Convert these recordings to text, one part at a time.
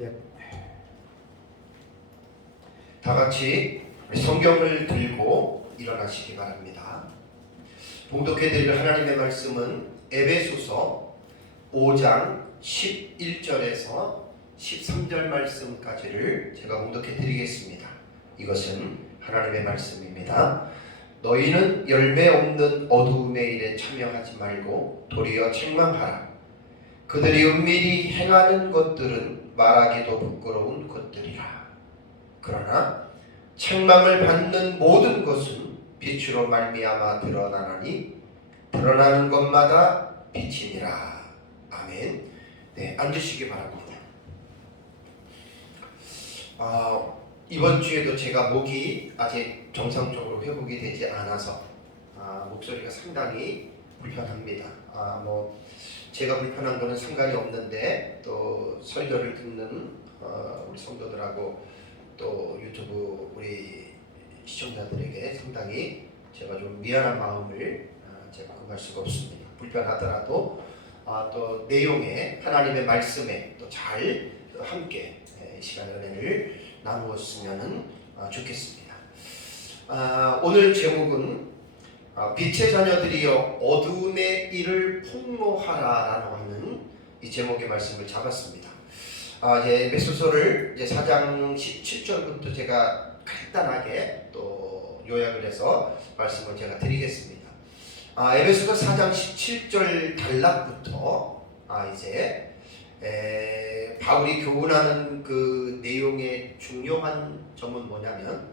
네. 다 같이 성경을 들고 일어나시기 바랍니다. 봉독해드릴 하나님의 말씀은 에베소서 5장 11절에서 13절 말씀까지를 제가 봉독해드리겠습니다. 이것은 하나님의 말씀입니다. 너희는 열매 없는 어두움의 일에 참여하지 말고 도리어 책망하라. 그들이 은밀히 행하는 것들은 말하기도 부끄러운 것들이라. 그러나 책망을 받는 모든 것은 빛으로 말미암아 드러나나니 드러나는 것마다 빛이니라. 아멘. 네, 앉으시기 바랍니다. 이번 주에도 제가 목이 아직 정상적으로 회복이 되지 않아서 목소리가 상당히 불편합니다. 제가 불편한 거는 상관이 없는데 또 설교를 듣는 우리 성도들하고 또 유튜브 우리 시청자들에게 상당히 제가 좀 미안한 마음을 제가 금할 수가 없습니다. 불편하더라도 또 내용에 하나님의 말씀에 또 잘 함께 이 시간 은혜를 나누었으면 좋겠습니다. 오늘 제목은 빛의 자녀들이여 어두움의 일을 폭로하라라고 하는 이 제목의 말씀을 잡았습니다. 이제 에베소서를 이제 4장 17절부터 제가 간단하게 또 요약을 해서 말씀을 제가 드리겠습니다. 에베소서 4장 17절 단락부터 이제 바울이 교훈하는 그 내용의 중요한 점은 뭐냐면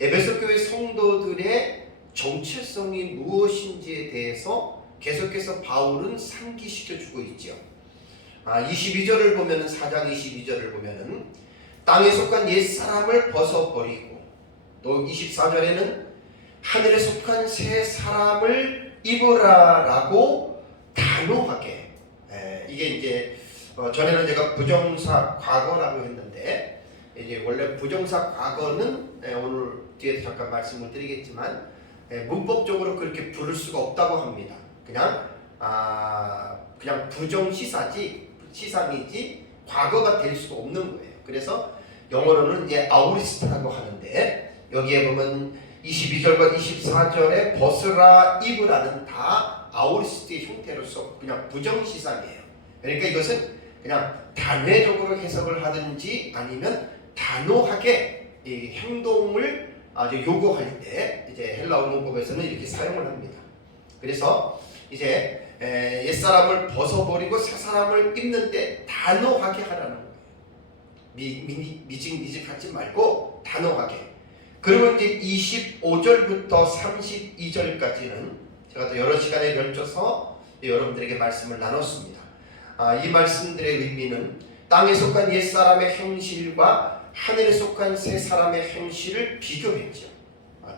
에베소 교회 성도들의 정체성이 무엇인지에 대해서 계속해서 바울은 상기시켜주고 있죠. 22절을 보면은 4장 22절을 보면은 땅에 속한 옛사람을 벗어버리고 또 24절에는 하늘에 속한 새 사람을 입으라라고 단호하게 이게 이제 전에는 제가 부정사 과거라고 했는데 이제 원래 부정사 과거는 오늘 뒤에 잠깐 말씀을 드리겠지만 문법적으로 그렇게 부를 수가 없다고 합니다. 그냥 부정시사이지 과거가 될 수가 없는 거예요. 그래서 영어로는 이제 아우리스트라고 하는데 여기에 보면 22절과 24절에 벗으라 입으라는 다 아우리스트의 형태로서 그냥 부정시사이에요. 그러니까 이것은 그냥 단회적으로 해석을 하든지 아니면 단호하게 이 행동을 아주 요구할 때 이제 헬라어 문법에서는 이렇게 사용을 합니다. 그래서 이제 옛사람을 벗어버리고 새 사람을 입는데 단호하게 하라는 거예요. 미직하지 말고 단호하게. 그리고 이제 25절부터 32절까지는 제가 또 여러 시간에 걸쳐서 여러분들에게 말씀을 나눴습니다. 이 말씀들의 의미는 땅에 속한 옛사람의 형실과 하늘에 속한 새 사람의 형실을 비교했죠.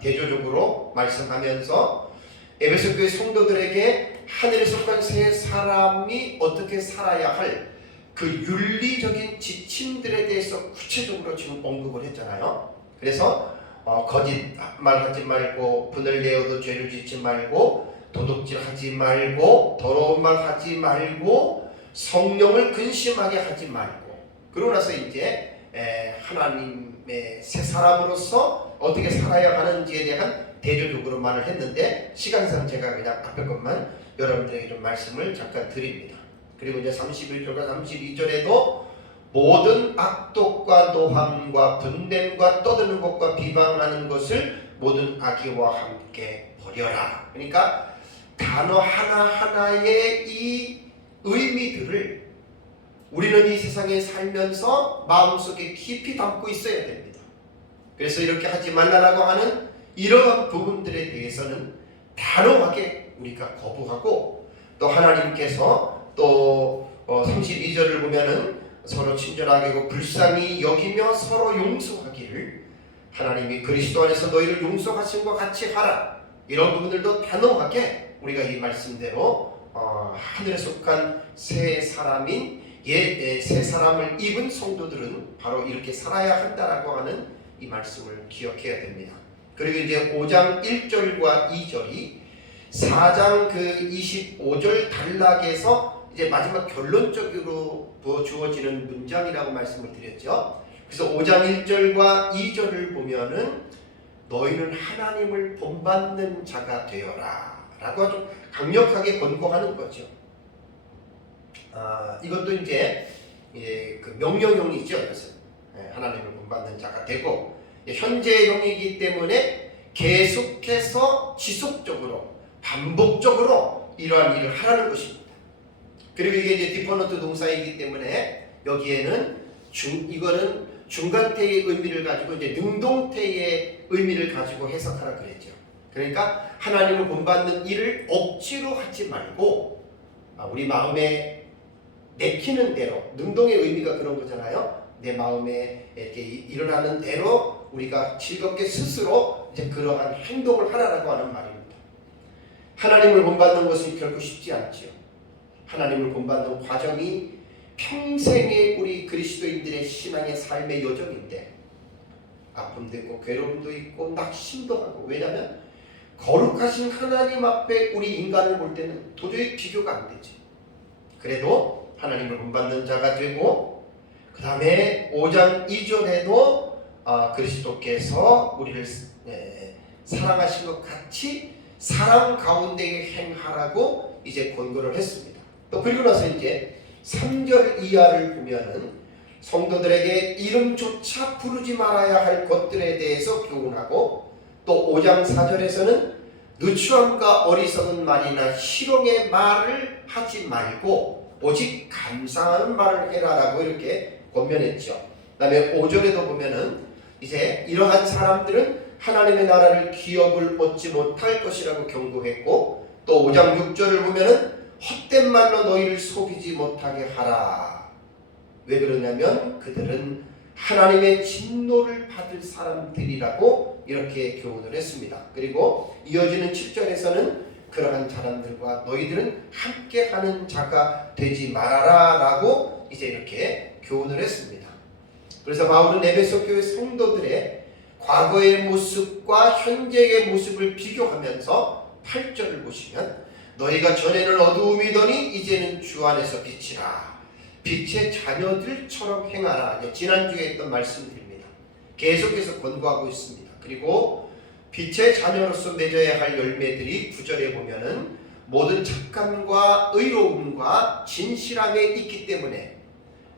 대조적으로 말씀하면서 에베소 교회 성도들에게 하늘에 속한 새 사람이 어떻게 살아야 할 그 윤리적인 지침들에 대해서 구체적으로 지금 언급을 했잖아요. 그래서 거짓말하지 말고 분을 내어도 죄를 짓지 말고 도둑질하지 말고 더러운 말 하지 말고 성령을 근심하게 하지 말고 그러고 나서 이제 하나님의 새 사람으로서 어떻게 살아야 하는지에 대한 대조적으로 말을 했는데 시간상 제가 그냥 앞에 것만 여러분들에게 좀 말씀을 잠깐 드립니다. 그리고 이제 31절과 32절에도 모든 악독과 노함과 분냄과 떠드는 것과 비방하는 것을 모든 악의와 함께 버려라. 그러니까 단어 하나하나의 이 의미들을 우리는 이 세상에 살면서 마음속에 깊이 담고 있어야 됩니다. 그래서 이렇게 하지 말라라고 하는 이러한 부분들에 대해서는 단호하게 우리가 거부하고 또 하나님께서 또 32절을 보면은 서로 친절하게 불쌍히 여기며 서로 용서하기를 하나님이 그리스도 안에서 너희를 용서하신 것 같이 하라. 이런 부분들도 단호하게 우리가 이 말씀대로 하늘에 속한 새 사람인 새 사람을 입은 성도들은 바로 이렇게 살아야 한다라고 하는 이 말씀을 기억해야 됩니다. 그리고 이제 5장 1절과 2절이 4장 그 25절 단락에서 이제 마지막 결론적으로 주어지는 문장이라고 말씀을 드렸죠. 그래서 5장 1절과 2절을 보면은 너희는 하나님을 본받는 자가 되어라 라고 아주 강력하게 권고하는 거죠. 이것도 이제 그 명령형이죠. 이것은 하나님을 본받는 자가 되고 현재형이기 때문에 계속해서 지속적으로 반복적으로 이러한 일을 하라는 것입니다. 그리고 이게 이제 디퍼넌트 동사이기 때문에 여기에는 이거는 중간태의 의미를 가지고 이제 능동태의 의미를 가지고 해석하라 그랬죠. 그러니까 하나님을 본받는 일을 억지로 하지 말고 우리 마음에 내키는 대로, 능동의 의미가 그런 거잖아요. 내 마음에 이렇게 일어나는 대로 우리가 즐겁게 스스로 이제 그러한 행동을 하라라고 하는 말입니다. 하나님을 본받는 것은 결코 쉽지 않지요. 하나님을 본받는 과정이 평생의 우리 그리스도인들의 신앙의 삶의 여정인데 아픔도 있고 괴로움도 있고 낙심도 하고, 왜냐하면 거룩하신 하나님 앞에 우리 인간을 볼 때는 도저히 비교가 안 되지. 그래도 하나님을 본받는 자가 되고, 그 다음에 5장 2절에도 그리스도께서 우리를 사랑하신 것 같이 사랑 가운데 행하라고 이제 권고를 했습니다. 또 그리고 나서 이제 3절 이하를 보면은 성도들에게 이름조차 부르지 말아야 할 것들에 대해서 교훈하고, 또 5장 4절에서는 누추함과 어리석은 말이나 희롱의 말을 하지 말고 오직 감사하는 말을 해라라고 이렇게 권면했죠. 그 다음에 5절에도 보면은 이제 이러한 사람들은 하나님의 나라를 기업을 얻지 못할 것이라고 경고했고, 또 5장 6절을 보면은 헛된 말로 너희를 속이지 못하게 하라. 왜 그러냐면 그들은 하나님의 진노를 받을 사람들이라고 이렇게 교훈을 했습니다. 그리고 이어지는 7절에서는 그러한 사람들과 너희들은 함께하는 자가 되지 말아라 라고 이제 이렇게 교훈을 했습니다. 그래서 바울은 에베소 교회 성도들의 과거의 모습과 현재의 모습을 비교하면서 8절을 보시면 너희가 전에는 어두움이더니 이제는 주 안에서 빛이라. 빛의 자녀들처럼 행하라. 지난주에 했던 말씀드립니다. 계속해서 권고하고 있습니다. 그리고 빛의 자녀로서 맺어야 할 열매들이 9절에 보면은 모든 착함과 의로움과 진실함에 있기 때문에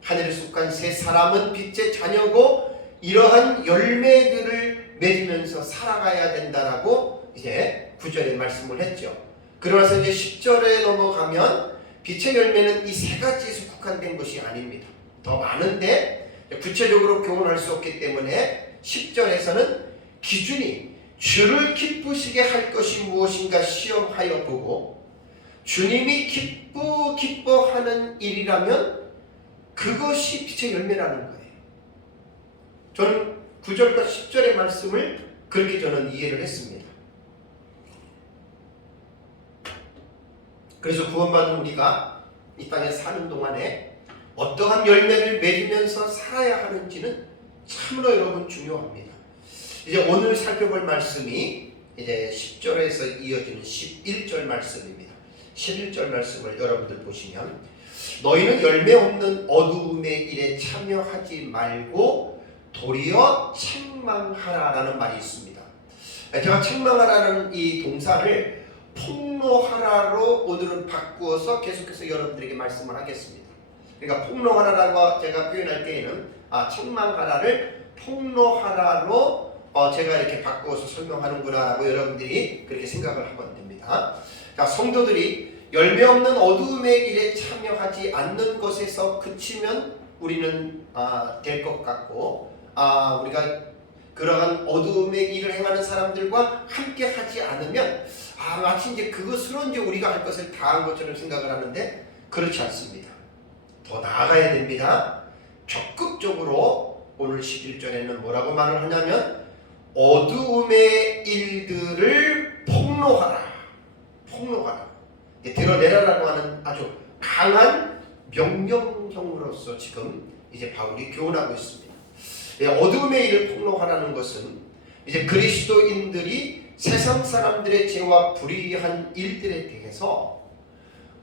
하늘에 속한 새 사람은 빛의 자녀고 이러한 열매들을 맺으면서 살아가야 된다라고 이제 9절에 말씀을 했죠. 그러면서 이제 10절에 넘어가면 빛의 열매는 이 세 가지에 속한된 것이 아닙니다. 더 많은데 구체적으로 교훈할 수 없기 때문에 10절에서는 기준이 주를 기쁘시게 할 것이 무엇인가 시험하여 보고, 주님이 기뻐하는 일이라면 그것이 빛의 열매라는 거예요. 저는 9절과 10절의 말씀을 그렇게 저는 이해를 했습니다. 그래서 구원받은 우리가 이 땅에 사는 동안에 어떠한 열매를 맺으면서 살아야 하는지는 참으로 여러분 중요합니다. 이제 오늘 살펴볼 말씀이 이제 10절에서 이어지는 11절 말씀입니다. 11절 말씀을 여러분들 보시면 너희는 열매 없는 어두움의 일에 참여하지 말고 도리어 책망하라라는 말이 있습니다. 제가 책망하라는 이 동사를 폭로하라로 오늘은 바꾸어서 계속해서 여러분들에게 말씀을 하겠습니다. 그러니까 폭로하라라고 제가 표현할 때에는 책망하라를 폭로하라로 제가 이렇게 바꾸어서 설명하는구나 라고 여러분들이 그렇게 생각을 하면 됩니다. 자, 성도들이 열매 없는 어두움의 일에 참여하지 않는 것에서 그치면 우리는 될 것 같고, 우리가 그러한 어두움의 일을 행하는 사람들과 함께 하지 않으면 마치 이제 그것으로 이제 우리가 할 것을 다 한 것처럼 생각을 하는데 그렇지 않습니다. 더 나아가야 됩니다. 적극적으로 오늘 11절에는 뭐라고 말을 하냐면 어두움의 일들을 폭로하라. 드러내라라고 하는 아주 강한 명령형으로서 지금 이제 바울이 교훈하고 있습니다. 어두움의 일을 폭로하라는 것은 이제 그리스도인들이 세상 사람들의 죄와 불의한 일들에 대해서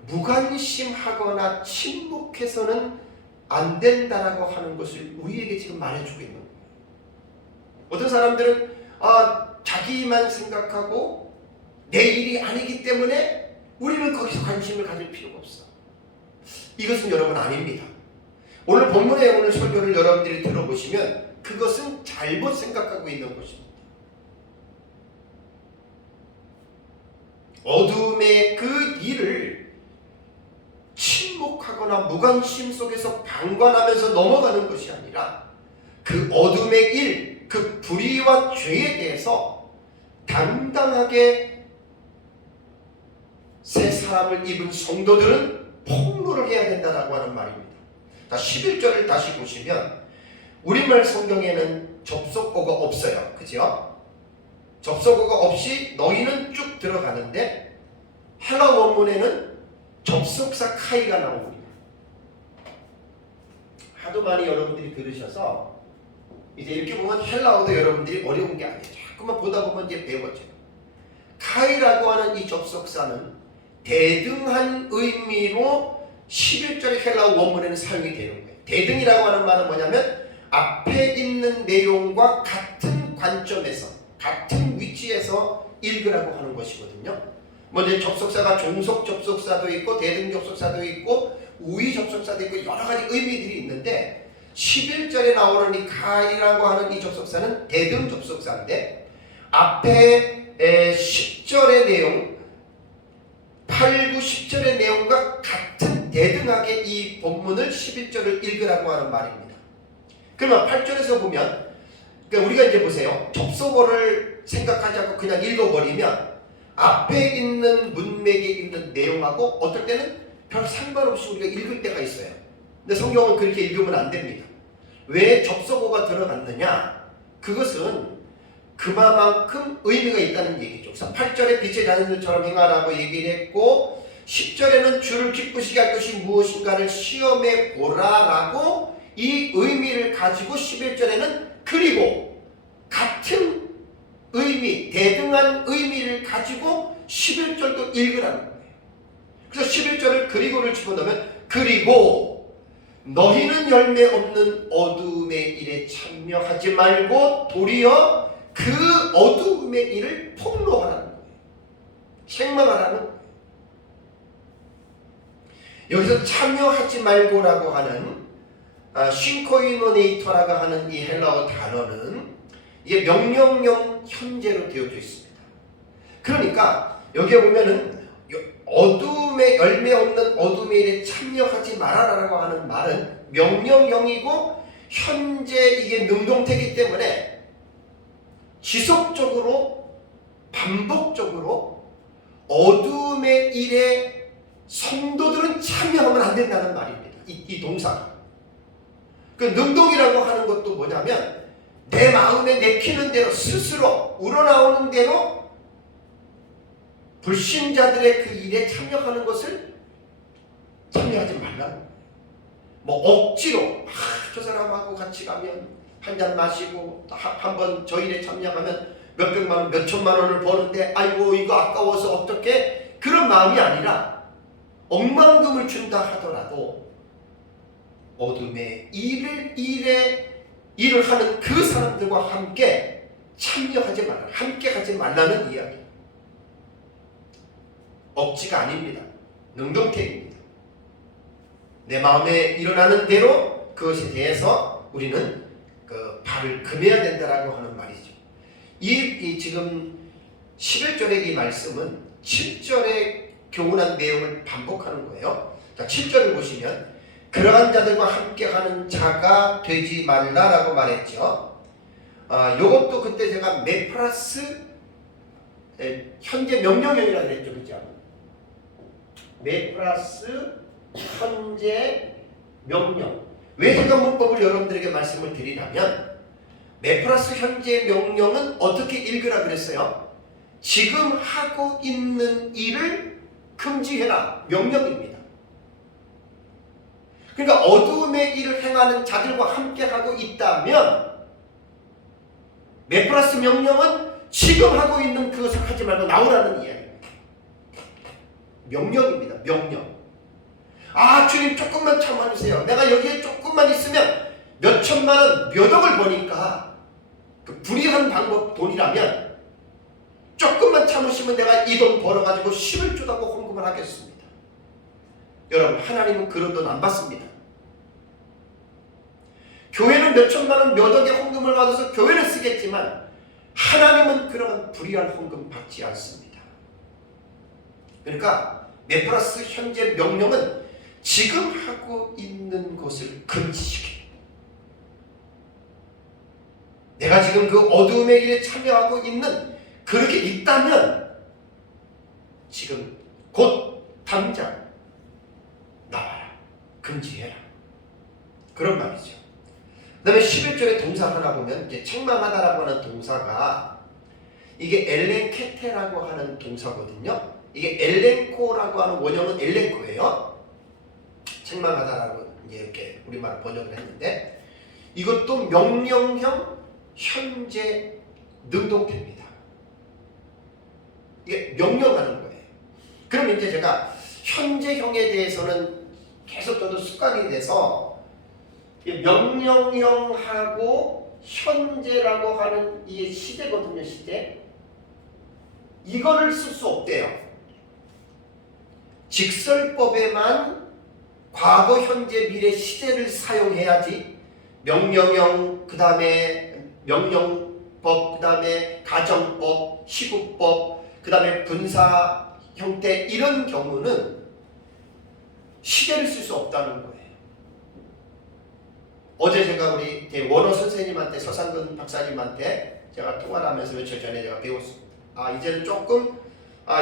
무관심하거나 침묵해서는 안 된다라고 하는 것을 우리에게 지금 말해주고 있는 거예요. 어떤 사람들은 자기만 생각하고 내 일이 아니기 때문에 우리는 거기서 관심을 가질 필요가 없어. 이것은 여러분 아닙니다. 오늘 본문의 오늘 설교를 여러분들이 들어보시면 그것은 잘못 생각하고 있는 것입니다. 어둠의 그 일을 침묵하거나 무관심 속에서 방관하면서 넘어가는 것이 아니라 그 어둠의 일, 그 불의와 죄에 대해서 당당하게 새 사람을 입은 성도들은 폭로를 해야 된다라고 하는 말입니다. 자, 11절을 다시 보시면 우리말 성경에는 접속어가 없어요. 그죠? 접속어가 없이 너희는 쭉 들어가는데 헬라 원문에는 접속사 카이가 나옵니다. 하도 많이 여러분들이 들으셔서 이제 이렇게 보면 헬라어도 여러분들이 어려운 게 아니에요. 자꾸만 보다 보면 이제 배웠죠. 카이라고 하는 이 접속사는 대등한 의미로 11절의 헬라어 원문에는 사용이 되는 거예요. 대등이라고 하는 말은 뭐냐면 앞에 있는 내용과 같은 관점에서 같은 위치에서 읽으라고 하는 것이거든요. 먼저 접속사가 종속 접속사도 있고 대등 접속사도 있고 우위 접속사도 있고 여러 가지 의미들이 있는데 11절에 나오는 이 카이라고 하는 이 접속사는 대등 접속사인데 앞에 10절의 내용 8, 9, 10절의 내용과 같은 대등하게 이 본문을 11절을 읽으라고 하는 말입니다. 그러면 8절에서 보면 그러니까 우리가 이제 보세요. 접속어를 생각하지 않고 그냥 읽어버리면 앞에 있는 문맥에 있는 내용하고 어떨 때는 별 상관없이 우리가 읽을 때가 있어요. 근데 성경은 그렇게 읽으면 안 됩니다. 왜 접속어가 들어갔느냐? 그것은 그만큼 의미가 있다는 얘기죠. 그래서 8절에 빛의 자녀들처럼 행하라고 얘기를 했고 10절에는 주를 기쁘시게 할 것이 무엇인가를 시험해 보라라고 이 의미를 가지고 11절에는 그리고 같은 의미, 대등한 의미를 가지고 11절도 읽으라는 거예요. 그래서 11절을 그리고를 집어넣으면 그리고 너희는 열매 없는 어둠의 일에 참여하지 말고 도리어 그 어둠의 일을 폭로하라는 거예요. 책망하라는 거예요. 여기서 참여하지 말고라고 하는 싱코이노네이터라고 하는 이 헬라어 단어는 이게 명령형 현재로 되어져 있습니다. 그러니까 여기에 보면은 어둠에 열매 없는 어둠의 일에 참여하지 말아라라고 하는 말은 명령형이고 현재 이게 능동태이기 때문에 지속적으로 반복적으로 어둠의 일에 성도들은 참여하면 안 된다는 말입니다. 이 동사가. 그 능동이라고 하는 것도 뭐냐면 내 마음에 내키는 대로 스스로 우러나오는 대로 불신자들의 그 일에 참여하는 것을 참여하지 말라는 거예요. 뭐 억지로 저 사람하고 같이 가면 한잔 마시고 한번 저 일에 참여하면 몇백만 원, 몇천만 원을 버는데 아이고 이거 아까워서 어떻게 그런 마음이 아니라 억만금을 준다 하더라도 어둠의 일을 하는 그 사람들과 함께 참여하지 말라, 함께 하지 말라는 이야기. 억지가 아닙니다. 능동태입니다. 내 마음에 일어나는 대로 그것에 대해서 우리는 발을 금해야 된다라고 하는 말이죠. 이 지금 11절의 이 말씀은 7절의 교훈한 내용을 반복하는 거예요. 자, 7절을 보시면 그러한 자들과 함께하는 자가 되지 말라라고 말했죠. 요것도 그때 제가 메프라스 현재 명령형이라고 그랬죠. 그죠? 메프라스 현재 명령. 왜 제가 문법을 여러분들에게 말씀을 드리냐면 메프라스 현재 명령은 어떻게 읽으라 그랬어요? 지금 하고 있는 일을 금지해라. 명령입니다. 그러니까 어둠의 일을 행하는 자들과 함께 하고 있다면 메프라스 명령은 지금 하고 있는 그것을 하지 말고 나오라는 이야기입니다. 명령입니다. 명령. 아, 주님 조금만 참아주세요. 내가 여기에 조금만 있으면 몇 천만 원, 몇 억을 버니까 그 불의한 방법 돈이라면 조금만 참으시면 내가 이 돈 벌어가지고 10을 주다고 헌금을 하겠습니다. 여러분, 하나님은 그런 돈 안 받습니다. 교회는 몇 천만 원, 몇 억의 헌금을 받아서 교회를 쓰겠지만 하나님은 그런 불의한 헌금 받지 않습니다. 그러니까 메프라스 현재 명령은 지금 하고 있는 것을 금지시켜. 내가 지금 그 어두움의 일에 참여하고 있는 그렇게 있다면 지금 곧 당장 나와라. 금지해라. 그런 말이죠. 그 다음에 11절에 동사 하나 보면 이제 책망하다라고 하는 동사가 이게 엘렌케테라고 하는 동사거든요. 이게 엘렌코라고 하는 원형은 엘렌코예요. 책망하다라고 이렇게 우리말 번역을 했는데 이것도 명령형 현재 능동태입니다. 이게 명령하는 거예요. 그럼 이제 제가 현재형에 대해서는 계속 저도 습관이 돼서 명령형하고 현재라고 하는 이게 시제거든요. 시제. 이거를 쓸 수 없대요. 직설법에만 과거, 현재, 미래 시제를 사용해야지 명령형, 그 다음에 명령법, 그 다음에 가정법, 시국법, 그 다음에 분사 형태 이런 경우는 시제를 쓸 수 없다는 거예요. 어제 제가 우리 원어 선생님한테 서상근 박사님한테 제가 통화를 하면서 며칠 전에 제가 배웠습니다. 이제는 조금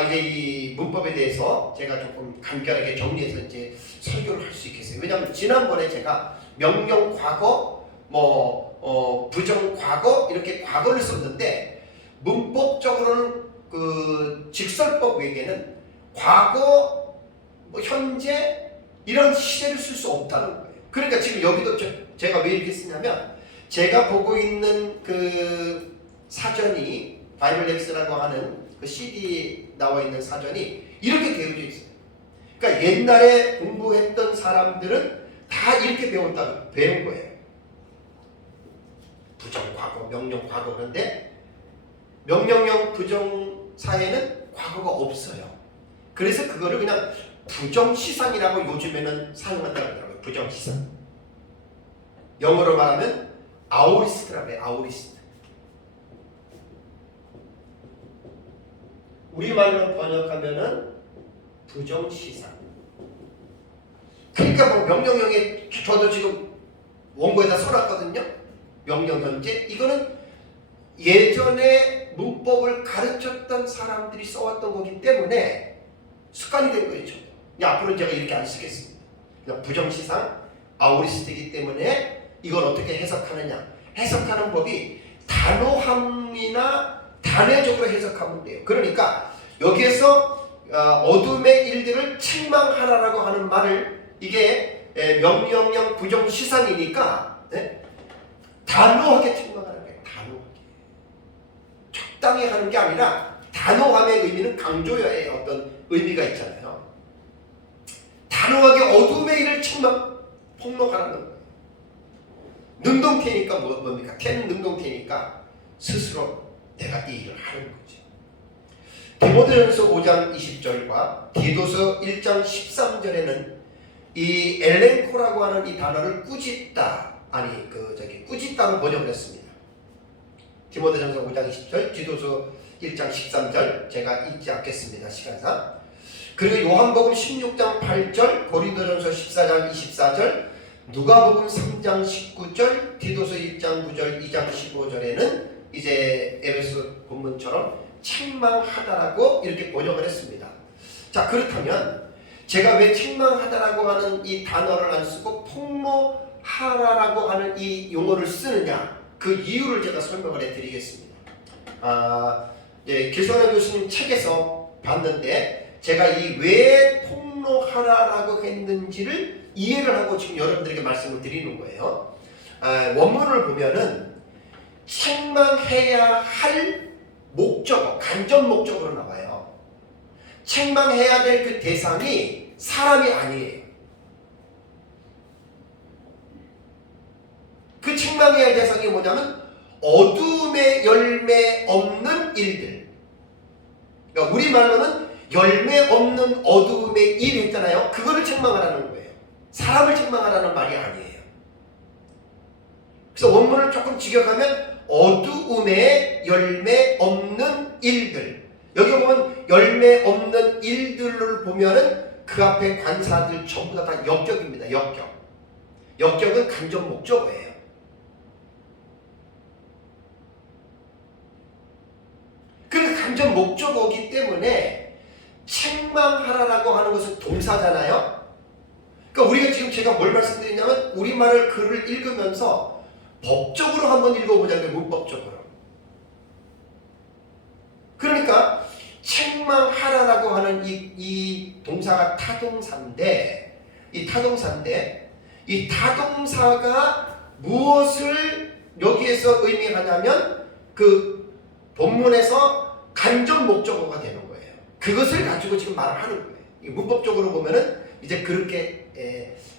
이제 이 문법에 대해서 제가 조금 간결하게 정리해서 이제 설교를 할 수 있겠어요. 왜냐하면 지난번에 제가 명령 과거, 부정 과거 이렇게 과거를 썼는데 문법적으로는 그 직설법 외에는 과거, 현재 이런 시제를 쓸 수 없다는 거예요. 그러니까 지금 여기도 제가 왜 이렇게 쓰냐면 제가 보고 있는 그 사전이 바이블렉스라고 하는 그 CD에 나와 있는 사전이 이렇게 되어져 있어요. 그러니까 옛날에 공부했던 사람들은 다 이렇게 배운 거예요. 부정 과거, 명령 과거. 그런데 명령형 부정사에는 과거가 없어요. 그래서 그거를 그냥 부정시상이라고 요즘에는 사용한다고 하더라고요. 부정시상. 영어로 말하면 아우리스트라고 해요. 아우리스트. 우리말로 번역하면은 부정시상. 그러니까 명령형에 저도 지금 원고에다 써놨거든요. 명령 현재. 이거는 예전에 문법을 가르쳤던 사람들이 써왔던 거기 때문에 습관이 된 거예요. 저도. 앞으로는 제가 이렇게 안 쓰겠습니다. 그냥 부정시상, 아우리스트이기 때문에 이걸 어떻게 해석하느냐. 해석하는 법이 단호함이나 단회적으로 해석하면 돼요. 그러니까 여기에서 어둠의 일들을 책망하라라고 하는 말을 이게 명령형 부정시상이니까 단호하게 책망하는 거예요. 단호하게. 적당히 하는 게 아니라 단호함의 의미는 강조의 어떤 의미가 있잖아요. 단호하게 어둠의 일을 책망, 폭로하라는 거예요. 능동태니까 뭡니까? 태는 능동태니까 스스로 내가 이 일을 하는 거지. 디모데전서 5장 20절과 디도서 1장 13절에는 이 엘렌코라고 하는 이 단어를 꾸짖다, 꾸짖다로 번역을 했습니다. 디모데전서 5장 20절, 디도서 1장 13절 제가 읽지 않겠습니다. 시간상. 그리고 요한복음 16장 8절, 고린도전서 14장 24절, 누가복음 3장 19절, 디도서 1장 9절, 2장 15절에는 이제 에베소 본문처럼 책망하다라고 이렇게 번역을 했습니다. 자, 그렇다면 제가 왜 책망하다라고 하는 이 단어를 안 쓰고 폭로하라라고 하는 이 용어를 쓰느냐, 그 이유를 제가 설명을 해드리겠습니다. 길선영 교수님 책에서 봤는데 제가 이 왜 폭로하라라고 했는지를 이해를 하고 지금 여러분들에게 말씀을 드리는 거예요. 원문을 보면은 책망해야 할 목적어, 간접 목적으로 나와요. 책망해야 될 그 대상이 사람이 아니에요. 그 책망해야 할 대상이 뭐냐면 어둠의 열매 없는 일들. 그러니까 우리말로는 열매 없는 어둠의 일 했잖아요. 그거를 책망하라는 거예요. 사람을 책망하라는 말이 아니에요. 그래서 원문을 조금 직역하면 어두움의 열매 없는 일들. 여기 보면 열매 없는 일들을 보면은 그 앞에 관사들 전부 다 역격입니다. 역격. 역격은 간접 목적어예요. 그 간접 목적어이기 때문에 책망하라라고 하는 것은 동사잖아요. 그러니까 우리가 지금 제가 뭘 말씀드리냐면 우리말을 글을 읽으면서 법적으로 한번 읽어보자고요. 문법적으로. 그러니까 책망하라라고 하는 이 동사가 타동사인데 이 타동사가 무엇을 여기에서 의미하냐면 그 본문에서 간접 목적어가 되는 거예요. 그것을 가지고 지금 말을 하는 거예요. 문법적으로 보면은 이제 그렇게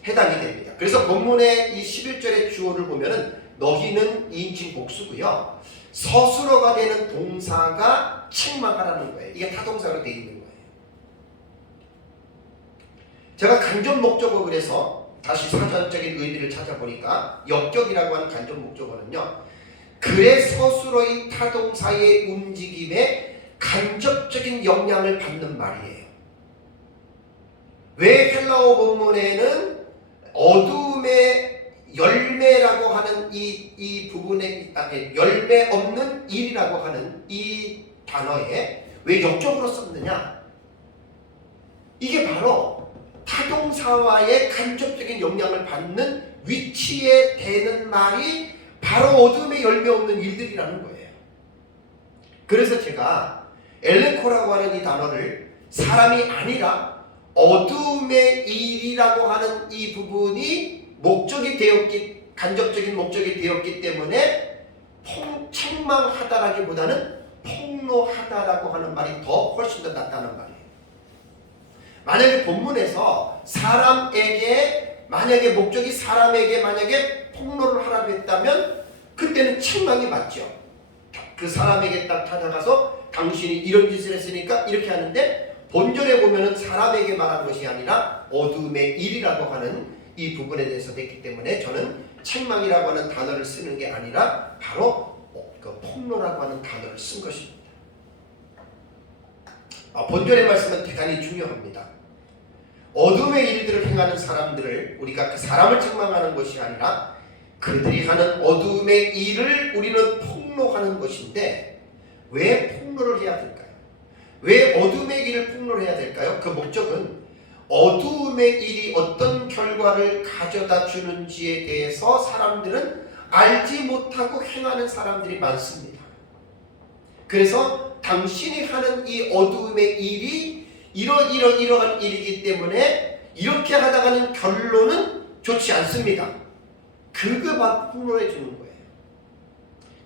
해당이 됩니다. 그래서 본문의 이 11절의 주어를 보면은 너희는 2인칭 복수고요. 서술어가 되는 동사가 책망하라는 거예요. 이게 타동사로 되어 있는 거예요. 제가 간접 목적어 그래서 다시 사전적인 의미를 찾아보니까 역격이라고 하는 간접 목적어는요. 글의 서술어인 타동사의 움직임에 간접적인 영향을 받는 말이에요. 왜 헬라어 본문에는 어둠의 열매라고 하는 이 부분에 열매 없는 일이라고 하는 이 단어에 왜 역적으로 썼느냐? 이게 바로 타동사와의 간접적인 영향을 받는 위치에 대는 말이 바로 어둠의 열매 없는 일들이라는 거예요. 그래서 제가 엘레코라고 하는 이 단어를 사람이 아니라 어둠의 일이라고 하는 이 부분이 간접적인 목적이 되었기 때문에 책망하다라기보다는 폭로하다라고 하는 말이 더 훨씬 더 낫다는 말이에요. 만약에 본문에서 만약에 목적이 사람에게 만약에 폭로를 하라고 했다면 그때는 책망이 맞죠. 그 사람에게 딱 찾아가서 당신이 이런 짓을 했으니까 이렇게 하는데 본절에 보면은 사람에게 말한 것이 아니라 어둠의 일이라고 하는 이 부분에 대해서 됐기 때문에 저는 책망이라고 하는 단어를 쓰는 게 아니라 바로 그 폭로라고 하는 단어를 쓴 것입니다. 본절의 말씀은 대단히 중요합니다. 어둠의 일들을 행하는 사람들을 우리가 그 사람을 책망하는 것이 아니라 그들이 하는 어둠의 일을 우리는 폭로하는 것인데 왜 폭로를 해야 될까요? 왜 어둠의 일을 폭로를 해야 될까요? 그 목적은 어둠의 일이 어떤 결과를 가져다 주는지에 대해서 사람들은 알지 못하고 행하는 사람들이 많습니다. 그래서 당신이 하는 이 어둠의 일이 이러한 일이기 때문에 이렇게 하다가는 결론은 좋지 않습니다. 그거 폭로해 주는 거예요.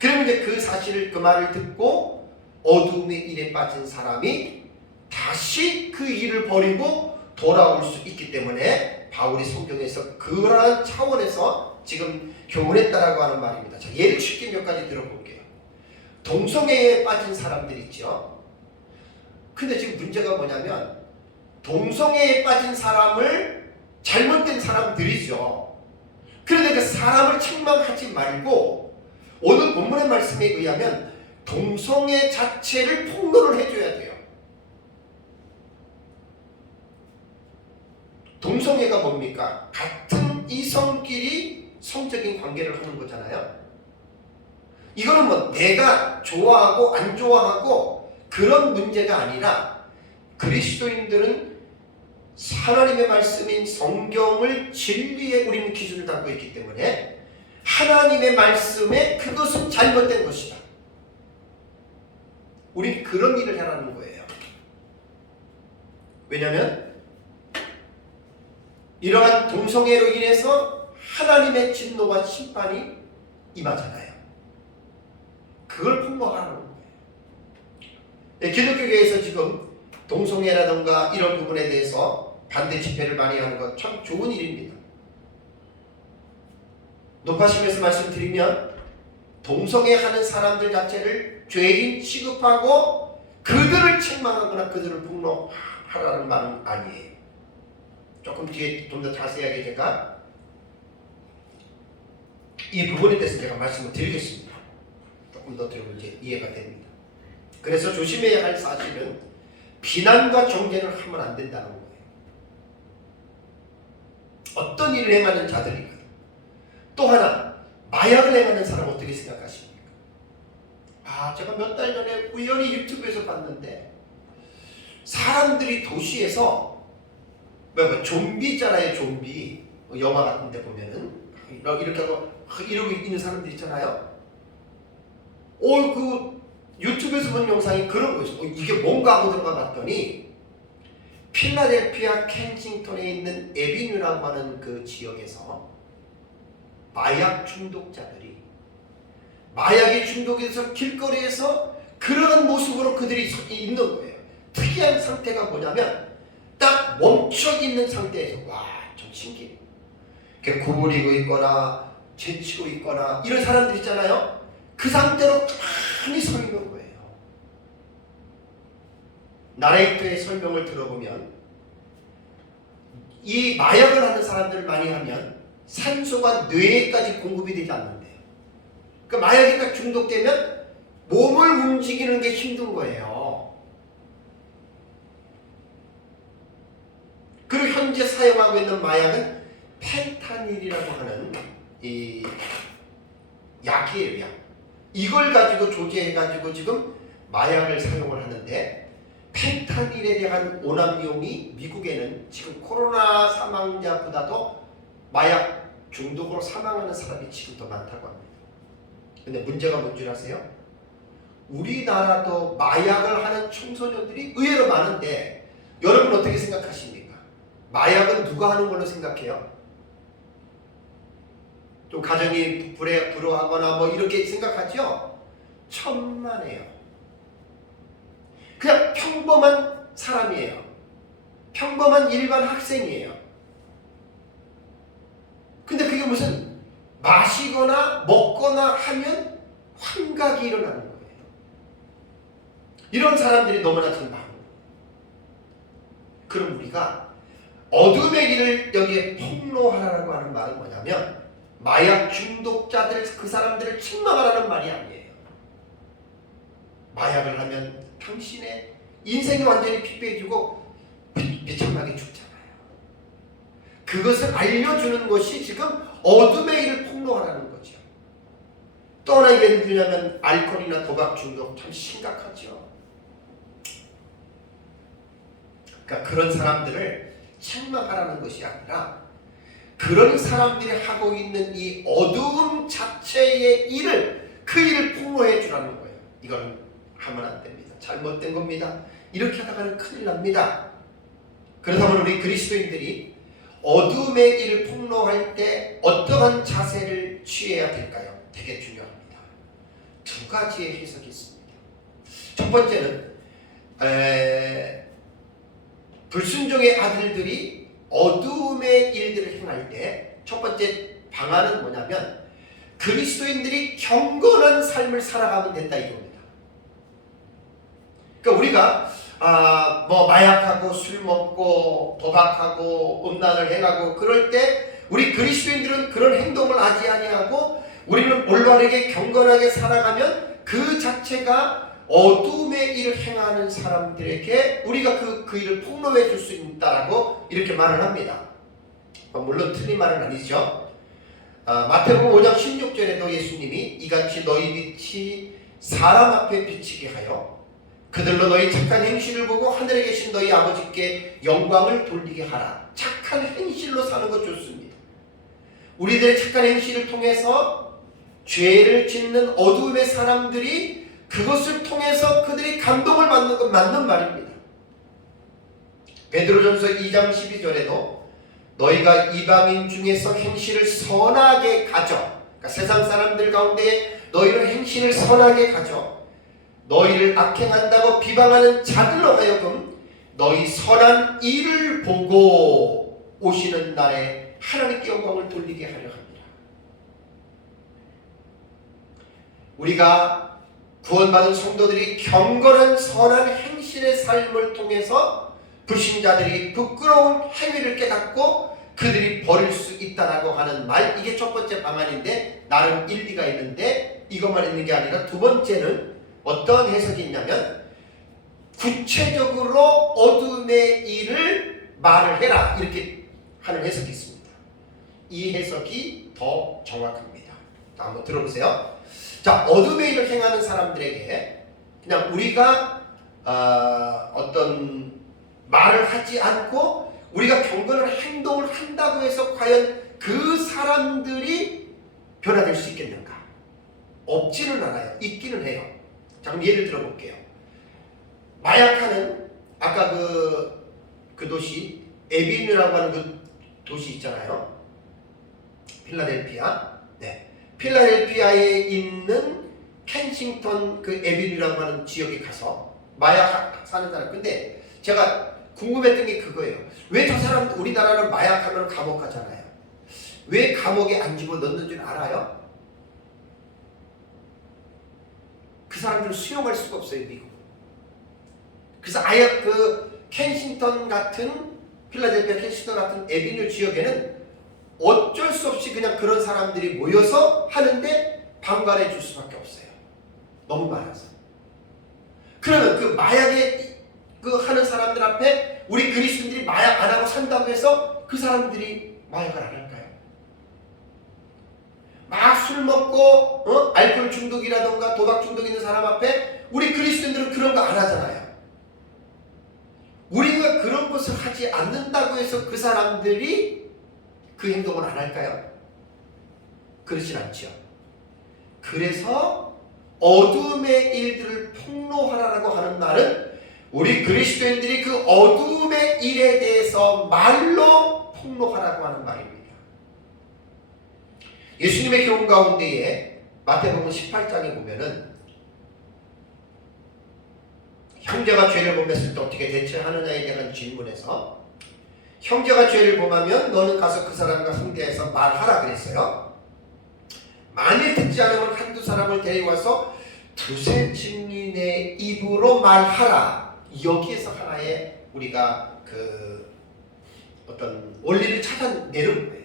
그러면 이제 그 사실을 그 말을 듣고 어둠의 일에 빠진 사람이 다시 그 일을 버리고 돌아올 수 있기 때문에 바울이 성경에서 그러한 차원에서 지금 교훈했다라고 하는 말입니다. 자, 예를 쉽게 몇 가지 들어볼게요. 동성애에 빠진 사람들 있죠. 근데 지금 문제가 뭐냐면 동성애에 빠진 사람을 잘못된 사람들이죠. 그런데 그 사람을 책망하지 말고 오늘 본문의 말씀에 의하면 동성애 자체를 폭로를 해줘야 돼요. 동성애가 뭡니까? 같은 이성끼리 성적인 관계를 하는 거잖아요. 이거는 뭐 내가 좋아하고 안 좋아하고 그런 문제가 아니라 그리스도인들은 하나님의 말씀인 성경을 진리에 우리는 기준을 담고 있기 때문에 하나님의 말씀에 그것은 잘못된 것이다. 우린 그런 일을 하라는 거예요. 왜냐하면 이러한 동성애로 인해서 하나님의 진노와 심판이 임하잖아요. 그걸 폭로하라는 거예요. 기독교계에서 지금 동성애라든가 이런 부분에 대해서 반대 집회를 많이 하는 것 참 좋은 일입니다. 높아심에서 말씀드리면 동성애 하는 사람들 자체를 죄인 취급하고 그들을 책망하거나 그들을 폭로하라는 말은 아니에요. 조금 뒤에 좀 더 자세하게 제가 이 부분에 대해서 제가 말씀을 드리겠습니다. 조금 더 들으면 이제 이해가 됩니다. 그래서 조심해야 할 사실은 비난과 정죄를 하면 안 된다는 거예요. 어떤 일을 행하는 자들이든. 또 하나, 마약을 행하는 사람 어떻게 생각하십니까? 제가 몇 달 전에 우연히 유튜브에서 봤는데 사람들이 도시에서 좀비 있잖아요. 좀비 영화 같은 데 보면은 이렇게 하고 이러고 있는 사람들 있잖아요. 그 유튜브에서 본 영상이 그런 거죠. 이게 뭔가 하고 들어가 봤더니 필라델피아 켄싱턴에 있는 에비뉴라고 하는 그 지역에서 마약 중독자들이 마약에 중독해서 길거리에서 그런 모습으로 그들이 있는 거예요. 특이한 상태가 뭐냐면 딱 멈춰 있는 상태에서 좀 신기해요. 구부리고 있거나 제치고 있거나 이런 사람들 있잖아요. 그 상태로 가만히 서 있는 거예요. 나레이터의 설명을 들어보면 이 마약을 하는 사람들을 많이 하면 산소가 뇌에까지 공급이 되지 않는데요. 그러니까 마약에 딱 중독되면 몸을 움직이는 게 힘든 거예요. 그리고 현재 사용하고 있는 마약은 펜타닐이라고 하는 이 약이에요. 약. 이걸 가지고 조제해가지고 지금 마약을 사용을 하는데 펜타닐에 대한 오남용이 미국에는 지금 코로나 사망자보다도 마약 중독으로 사망하는 사람이 지금 더 많다고 합니다. 근데 문제가 뭔 줄 아세요? 우리나라도 마약을 하는 청소년들이 의외로 많은데 여러분 어떻게 생각하십니까? 마약은 누가 하는 걸로 생각해요? 좀 가정이 불우하거나 뭐 이렇게 생각하죠? 천만에요. 그냥 평범한 사람이에요. 평범한 일반 학생이에요. 근데 그게 무슨 마시거나 먹거나 하면 환각이 일어나는 거예요. 이런 사람들이 너무나 지금 많은 거예요. 그럼 우리가 어둠의 길을 여기에 폭로하라고 하는 말은 뭐냐면 마약 중독자들 그 사람들을 책망하라는 말이 아니에요. 마약을 하면 당신의 인생이 완전히 피폐해지고 비참하게 죽잖아요. 그것을 알려주는 것이 지금 어둠의 일을 폭로하라는 거죠. 또 하나 예를 들면 알코올이나 도박 중독 참 심각하죠. 그러니까 그런 사람들을 책망하라는 것이 아니라 그런 사람들이 하고 있는 이 어두움 자체의 일을 그 일을 폭로해 주라는 거예요. 이건 하면 안 됩니다. 잘못된 겁니다. 이렇게 하다가는 큰일 납니다. 그렇다면 우리 그리스도인들이 어둠의 일을 폭로할 때 어떠한 자세를 취해야 될까요? 되게 중요합니다. 두 가지의 해석이 있습니다. 첫 번째는 불순종의 아들들이 어둠의 일들을 행할 때 첫 번째 방안은 뭐냐면 그리스도인들이 경건한 삶을 살아가면 된다 이겁니다. 그러니까 우리가 뭐 마약하고 술 먹고 도박하고 음란을 행하고 그럴 때 우리 그리스도인들은 그런 행동을 하지 아니하고 우리는 올바르게 경건하게 살아가면 그 자체가 어둠의 일을 행하는 사람들에게 우리가 그 일을 폭로해 줄 수 있다라고 이렇게 말을 합니다. 물론 틀린 말은 아니죠. 마태복음 5장 16절에도 예수님이 이같이 너희 빛이 사람 앞에 비치게 하여 그들로 너희 착한 행실을 보고 하늘에 계신 너희 아버지께 영광을 돌리게 하라. 착한 행실로 사는 것 좋습니다. 우리들의 착한 행실을 통해서 죄를 짓는 어두움의 사람들이 그것을 통해서 그들이 감동을 받는 건 맞는 말입니다. 베드로전서 2장 12절에도 너희가 이방인 중에서 행실을 선하게 가져, 그러니까 세상 사람들 가운데 너희는 행실을 선하게 가져 너희를 악행한다고 비방하는 자들로 하여금 너희 선한 일을 보고 오시는 날에 하나님께 영광을 돌리게 하려 합니다. 우리가 구원받은 성도들이 경건한 선한 행실의 삶을 통해서 불신자들이 부끄러운 행위를 깨닫고 그들이 버릴 수 있다라고 하는 말, 이게 첫 번째 방안인데 나름 일리가 있는데 이것만 있는 게 아니라 두 번째는 어떤 해석이 있냐면 구체적으로 어둠의 일을 말을 해라 이렇게 하는 해석이 있습니다. 이 해석이 더 정확합니다. 자, 한번 들어보세요. 자, 어둠의 일을 행하는 사람들에게 그냥 우리가 어떤 말을 하지 않고 우리가 경건한 행동을 한다고 해서 과연 그 사람들이 변화될 수 있겠는가? 없지는 않아요. 있기는 해요. 자, 그럼 예를 들어볼게요. 마약하는 아까 그 도시 에비뉴라고 하는 그 도시 있잖아요. 필라델피아. 네. 필라델피아에 있는 켄싱턴 그 에비뉴라고 하는 지역에 가서 마약 사는 사람. 근데 제가 궁금했던 게 그거예요. 왜 저 사람 우리나라는 마약하면 감옥 가잖아요. 왜 감옥에 안 집어넣는 줄 알아요? 그 사람들을 수용할 수가 없어요, 미국. 그래서 아예 그 켄싱턴 같은 필라델피아 켄싱턴 같은 에비뉴 지역에는 어쩔 수 없이 그냥 그런 사람들이 모여서 하는데 방관해 줄 수밖에 없어요. 너무 많아서. 그러면 그 마약에 그 하는 사람들 앞에 우리 그리스도인들이 마약 안 하고 산다고 해서 그 사람들이 마약을 안 할까요? 막 술 먹고 알코올 중독이라던가 도박 중독 있는 사람 앞에 우리 그리스도인들은 그런 거 안 하잖아요. 우리가 그런 것을 하지 않는다고 해서 그 사람들이 그 행동을 안 할까요? 그렇진 않죠. 그래서 어둠의 일들을 폭로하라라고 하는 말은 우리 그리스도인들이 그 어둠의 일에 대해서 말로 폭로하라고 하는 말입니다. 예수님의 교훈 가운데에 마태복음 18장에 보면은 형제가 죄를 범했을 때 어떻게 대처하느냐에 대한 질문에서 형제가 죄를 범하면 너는 가서 그 사람과 상대해서 말하라 그랬어요. 만일 듣지 않으면 한두 사람을 데려와서 두세 증인의 입으로 말하라. 여기에서 하나의 우리가 그 어떤 원리를 찾아내는 거예요.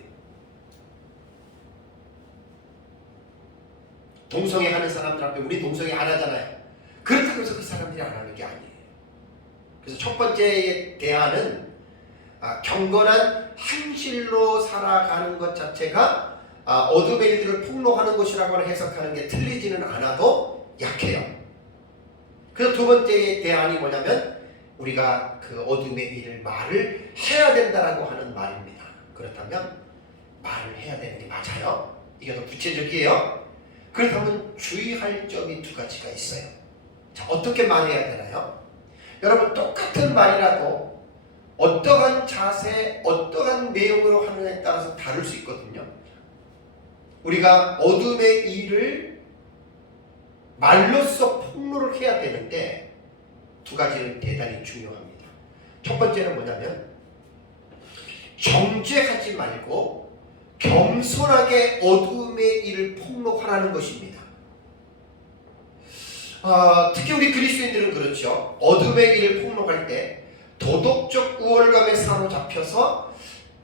동성애 하는 사람들 앞에 우리 동성애 안 하잖아요. 그렇다고 해서 그 사람들이 안 하는 게 아니에요. 그래서 첫 번째 대안은 경건한 행실로 살아가는 것 자체가 어둠의 일들을 폭로하는 것이라고 해석하는 게 틀리지는 않아도 약해요. 그래서 두 번째 대안이 뭐냐면 우리가 그 어둠의 일을 말을 해야 된다라고 하는 말입니다. 그렇다면 말을 해야 되는 게 맞아요. 이게 더 구체적이에요. 그렇다면 주의할 점이 두 가지가 있어요. 자, 어떻게 말해야 되나요? 여러분, 똑같은 말이라도 어떠한 자세, 어떠한 내용으로 하느냐에 따라서 다를 수 있거든요. 우리가 어둠의 일을 말로써 폭로를 해야 되는데 두 가지는 대단히 중요합니다. 첫 번째는 뭐냐면 정죄하지 말고 겸손하게 어둠의 일을 폭로하라는 것입니다. 특히 우리 그리스도인들은 그렇죠. 어둠의 일을 폭로할 때 도덕적 우월감에 사로잡혀서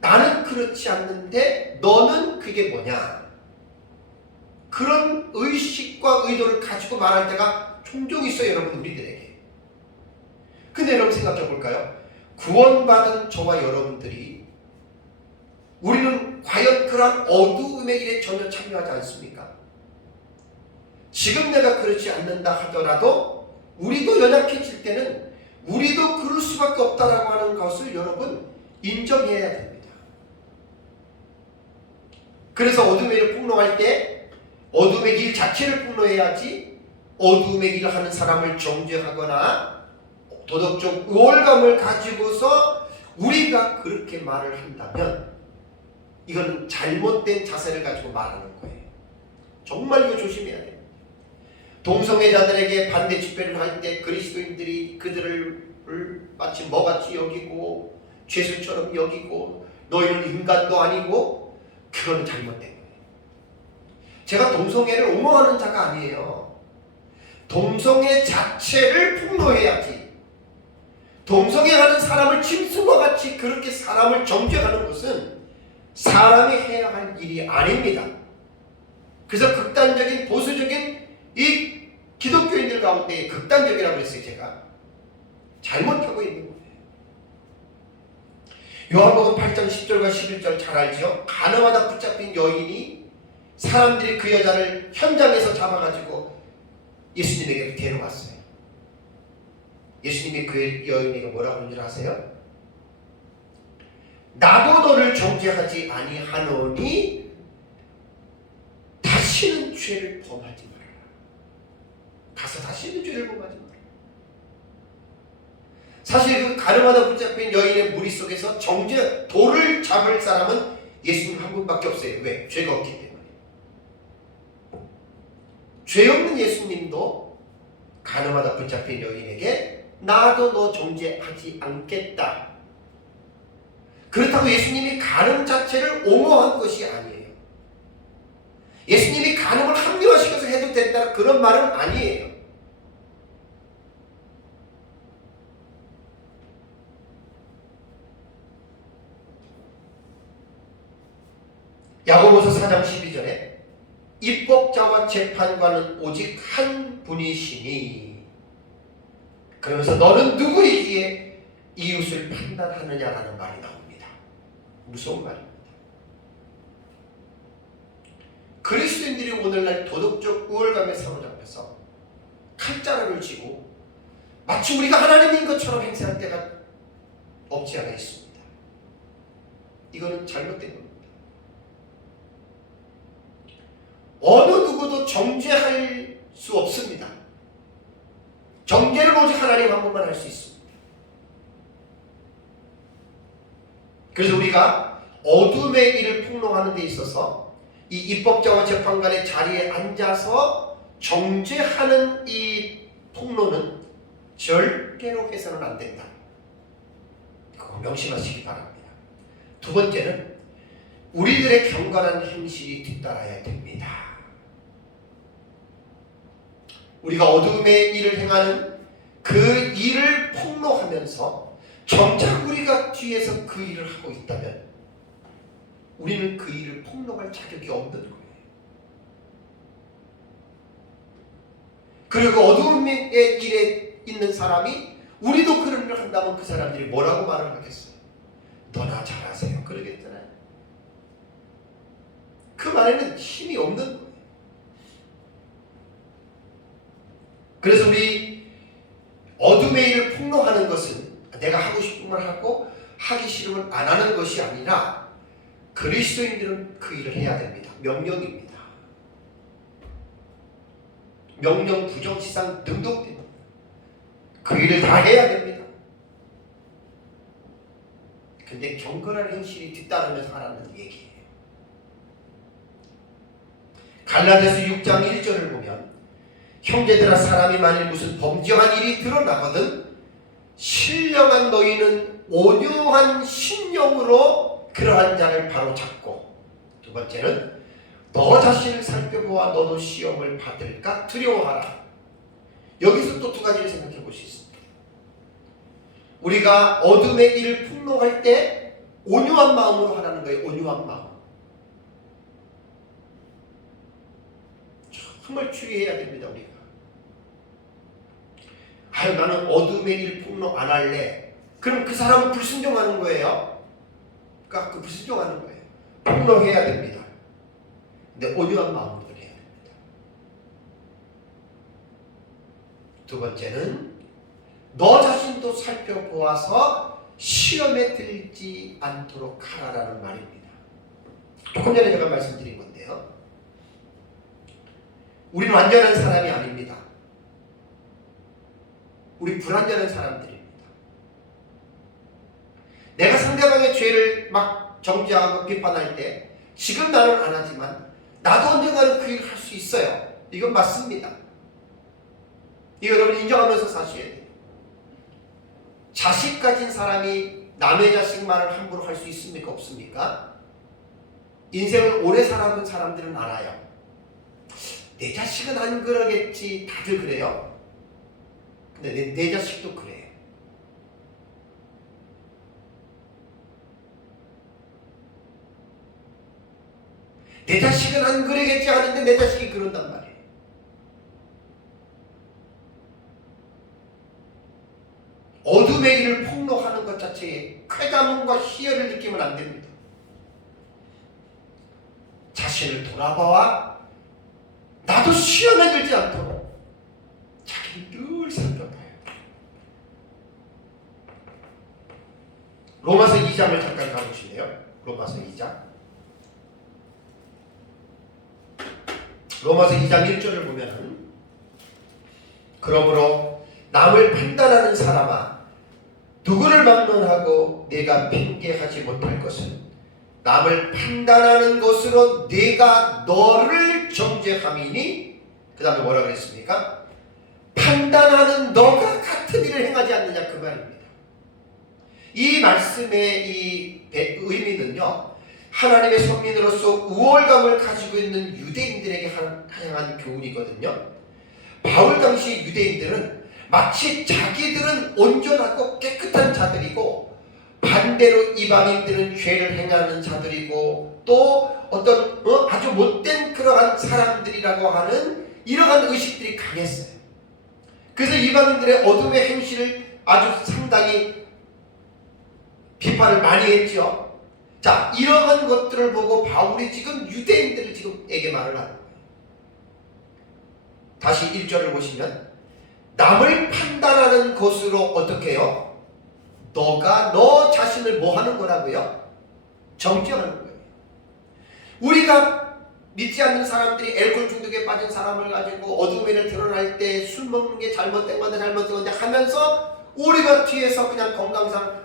나는 그렇지 않는데 너는 그게 뭐냐, 그런 의식과 의도를 가지고 말할 때가 종종 있어요, 여러분, 우리들에게. 근데 여러분 생각해 볼까요? 구원받은 저와 여러분들이 우리는 과연 그런 어두움의 일에 전혀 참여하지 않습니까? 지금 내가 그렇지 않는다 하더라도 우리도 연약해질 때는 우리도 그럴 수밖에 없다라고 하는 것을 여러분 인정해야 됩니다. 그래서 어둠의 일을 폭로할 때 어둠의 일 자체를 폭로해야지 어둠의 일을 하는 사람을 정죄하거나 도덕적 우월감을 가지고서 우리가 그렇게 말을 한다면 이건 잘못된 자세를 가지고 말하는 거예요. 정말 이거 조심해야 돼요. 동성애자들에게 반대 집회를 할 때 그리스도인들이 그들을 마치 뭐같이 여기고 죄수처럼 여기고 너희는 인간도 아니고, 그건 잘못된 거예요. 제가 동성애를 옹호하는 자가 아니에요. 동성애 자체를 폭로해야지. 동성애하는 사람을 짐승과 같이 그렇게 사람을 정죄하는 것은 사람이 해야 할 일이 아닙니다. 그래서 극단적인 보수적인 이 기독교인들 가운데 극단적이라고 했어요. 제가 잘못하고 있는 거예요. 요한복음 8장 10절과 11절 잘 알죠? 가늠하다 붙잡힌 여인이 사람들이 그 여자를 현장에서 잡아가지고 예수님에게 데려왔어요. 예수님이 그 여인에게 뭐라고 하는 줄 아세요? 나도 너를 정죄하지 아니하노니 다시는 죄를 범하지 말아라. 가서 다시는 죄를 범하지 말아라. 사실 그 가늠하다 붙잡힌 여인의 무리 속에서 돌을 잡을 사람은 예수님 한 분밖에 없어요. 왜? 죄가 없기 때문에. 죄 없는 예수님도 가늠하다 붙잡힌 여인에게 나도 너 정죄하지 않겠다. 그렇다고 예수님이 간음 자체를 옹호한 것이 아니에요. 예수님이 간음을 합리화시켜서 해도 된다 그런 말은 아니에요. 야고보서 4장 12절에 입법자와 재판관은 오직 한 분이시니, 그러면서 너는 누구이기에 이웃을 판단하느냐라는 말이 나옵니다. 무서운 말입니다. 그리스도인들이 오늘날 도덕적 우월감에 사로잡혀서 칼자루를 쥐고 마치 우리가 하나님인 것처럼 행세할 때가 없지 않아 있습니다. 이거는 잘못된 겁니다. 어느 누구도 정죄할 수 없습니다. 정죄를 오직 하나님 한 분만 할 수 있습니다. 그래서 우리가 어둠의 일을 폭로하는 데 있어서 이 입법자와 재판관의 자리에 앉아서 정죄하는 이 폭로는 절대로 해서는 안 된다. 그거 명심하시기 바랍니다. 두 번째는 우리들의 경건한 행실이 뒤따라야 됩니다. 우리가 어둠의 일을 행하는 그 일을 폭로하면서 정작 우리가 뒤에서 그 일을 하고 있다면 우리는 그 일을 폭로할 자격이 없는 거예요. 그리고 어둠의 일에 있는 사람이 우리도 그런 일을 한다면 그 사람들이 뭐라고 말을 하겠어요? 너나 잘하세요. 그러겠잖아요. 그 말에는 힘이 없는 거예요. 그래서 우리 어둠의 일을 폭로하는 것은 내가 하고 싶은 걸 하고 하기 싫으면 안 하는 것이 아니라 그리스도인들은 그 일을 해야 됩니다. 명령입니다. 명령, 부정시상 등록됩니다. 그 일을 다 해야 됩니다. 근데 경건한 행실이 뒤따르면서 하라는 얘기예요. 갈라디아서 6장 1절을 보면 형제들아 사람이 만일 무슨 범죄한 일이 드러나거든 신령한 너희는 온유한 심령으로 그러한 자를 바로잡고, 두 번째는 너 자신을 살펴보아 너도 시험을 받을까 두려워하라. 여기서 또 두 가지를 생각해 볼 수 있습니다. 우리가 어둠의 일을 폭로할 때 온유한 마음으로 하라는 거예요. 온유한 마음. 정말 주의해야 됩니다. 우리가 나는 어둠의 일 폭로 안 할래. 그럼 그 사람은 불순종하는 거예요. 그러니까 그 불순종하는 거예요. 폭로해야 됩니다. 근데 온유한 마음으로 해야 됩니다. 두 번째는 너 자신도 살펴보아서 시험에 들지 않도록 하라라는 말입니다. 조금 전에 제가 말씀드린 건데요. 우리는 완전한 사람이 아닙니다. 우리 불완전한 사람들입니다. 내가 상대방의 죄를 막 정죄하고 비판할 때 지금 나는 안 하지만 나도 언젠가는 그 일을 할 수 있어요. 이건 맞습니다. 이거 여러분 인정하면서 사셔야 돼요. 자식 가진 사람이 남의 자식 말을 함부로 할 수 있습니까? 없습니까? 인생을 오래 살아본 사람들은 알아요. 내 자식은 안 그러겠지. 다들 그래요. 근데 내 자식도 그래. 내 자식은 안 그러겠지 하는데 내 자식이 그런단 말이에요. 어둠의 일을 폭로하는 것 자체에 쾌감과 희열을 느끼면 안 됩니다. 자신을 돌아봐와 나도 시험에 들지 않도록 자기를 늘 살펴봐요. 로마서 2장을 잠깐 가보실래요? 로마서 2장. 로마서 2장 1절을 보면은 그러므로 남을 판단하는 사람아 누구를 막론하고 내가 핑계하지 못할 것은 남을 판단하는 것으로 내가 너를 정죄함이니 그 다음에 뭐라 그랬습니까? 판단하는 너가 같은 일을 행하지 않느냐 그 말입니다. 이 말씀의 이 의미는요 하나님의 선민으로서 우월감을 가지고 있는 유대인들에게 향한 교훈이거든요. 바울 당시 유대인들은 마치 자기들은 온전하고 깨끗한 자들이고 반대로 이방인들은 죄를 행하는 자들이고 또 어떤 아주 못된 그러한 사람들이라고 하는 이러한 의식들이 강했어요. 그래서 이방인들의 어둠의 행실을 아주 상당히 비판을 많이 했죠. 자, 이러한 것들을 보고 바울이 지금 유대인들을 지금에게 말을 하는 거예요. 다시 1절을 보시면 남을 판단하는 것으로 어떻게 해요? 너가 너 자신을 뭐 하는 거라고요? 정죄하는 거예요. 우리가 믿지 않는 사람들이 알코올 중독에 빠진 사람을 가지고 어둠에는 드러날 때 술 먹는 게 잘못된 건데 하면서 우리가 뒤에서 그냥 건강상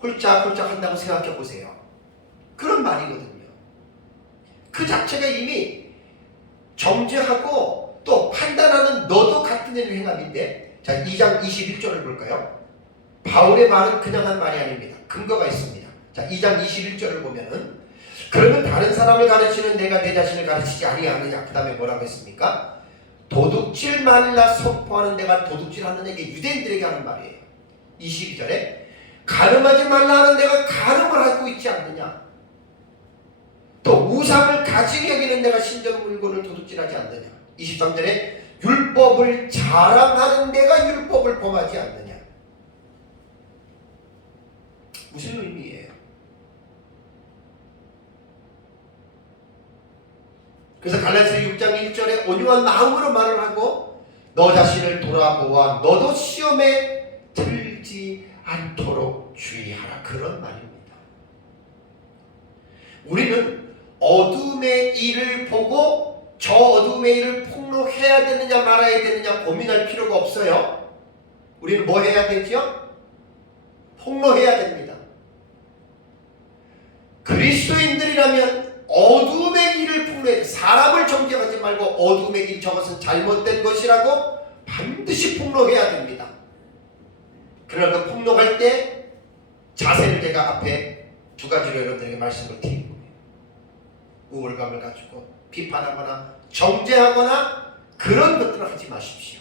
홀짝홀짝 한다고 생각해 보세요. 그런 말이거든요. 그 자체가 이미 정죄하고 또 판단하는 너도 같은 일을 행함인데, 자 2장 21절을 볼까요? 바울의 말은 그냥 한 말이 아닙니다. 근거가 있습니다. 자 2장 21절을 보면은 그러면 다른 사람을 가르치는 내가 내 자신을 가르치지 아니하느냐. 그 다음에 뭐라고 했습니까? 도둑질 말라 선포하는 내가 도둑질하는 에게 유대인들에게 하는 말이에요. 22절에 가늠하지 말라 하는 내가 가늠을 하고 있지 않느냐. 또 우상을 가지게 여기는 내가 신전 물건을 도둑질하지 않느냐. 23절에 율법을 자랑하는 내가 율법을 범하지 않느냐. 무슨 의미예요? 그래서 갈라디아서 6장 1절에 온유한 마음으로 말을 하고 너 자신을 돌아보아 너도 시험에 들지 않도록 주의하라. 그런 말입니다. 우리는 어둠의 일을 보고 저 어둠의 일을 폭로해야 되느냐 말아야 되느냐 고민할 필요가 없어요. 우리는 뭐 해야 되죠? 폭로해야 됩니다. 그리스도인들이라면 어둠의 일을 폭로해야 돼. 사람을 정죄하지 말고 어둠의 일 저것은 잘못된 것이라고 반드시 폭로해야 됩니다. 그러나 그 폭로할 때 자세를 제가 앞에 두 가지로 여러분들에게 말씀을 드린 거예요. 우월감을 가지고 비판하거나 정죄하거나 그런 것들을 하지 마십시오.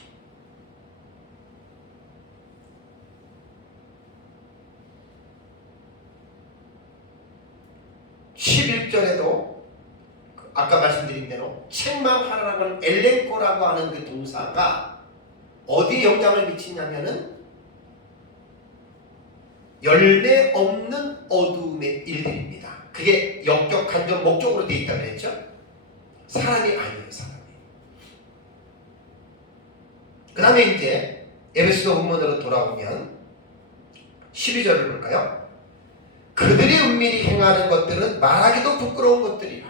(11절에도) 아까 말씀드린 대로 책망하라는 건 엘렌코라고 하는 그 동사가 어디에 영향을 미치냐면은 열매 없는 어두움의 일들입니다. 그게 영적, 간접, 목적으로 되어 있다고 그랬죠? 사람이 아니에요, 사람이. 그 다음에 이제 에베소서 본문으로 돌아오면 12절을 볼까요? 그들이 은밀히 행하는 것들은 말하기도 부끄러운 것들이라.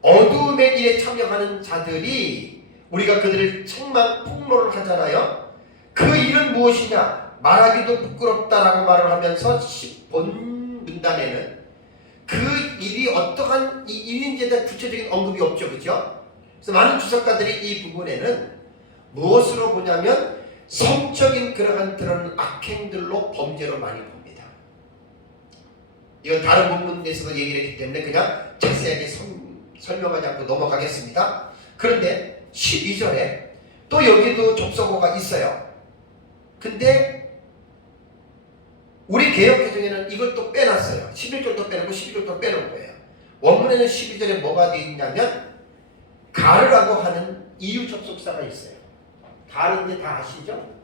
어두움의 일에 참여하는 자들이 우리가 그들을 책망, 폭로를 하잖아요. 그 일은 무엇이냐? 말하기도 부끄럽다라고 말을 하면서 본 문단에는 그 일이 어떠한 이 일인지에 대한 구체적인 언급이 없죠. 그죠? 그래서 많은 주석가들이 이 부분에는 무엇으로 보냐면 성적인 그런 악행들로 범죄로 많이 봅니다. 이건 다른 본문에서도 얘기를 했기 때문에 그냥 자세하게 설명하지 않고 넘어가겠습니다. 그런데 12절에 또 여기도 접속어가 있어요. 근데 우리 개역개정에는 이걸 또 빼놨어요. 11절도 빼놓고 12절도 빼놓은 거예요. 원문에는 12절에 뭐가 되어 있냐면 가르라고 하는 이유 접속사가 있어요. 가르인데 다 아시죠?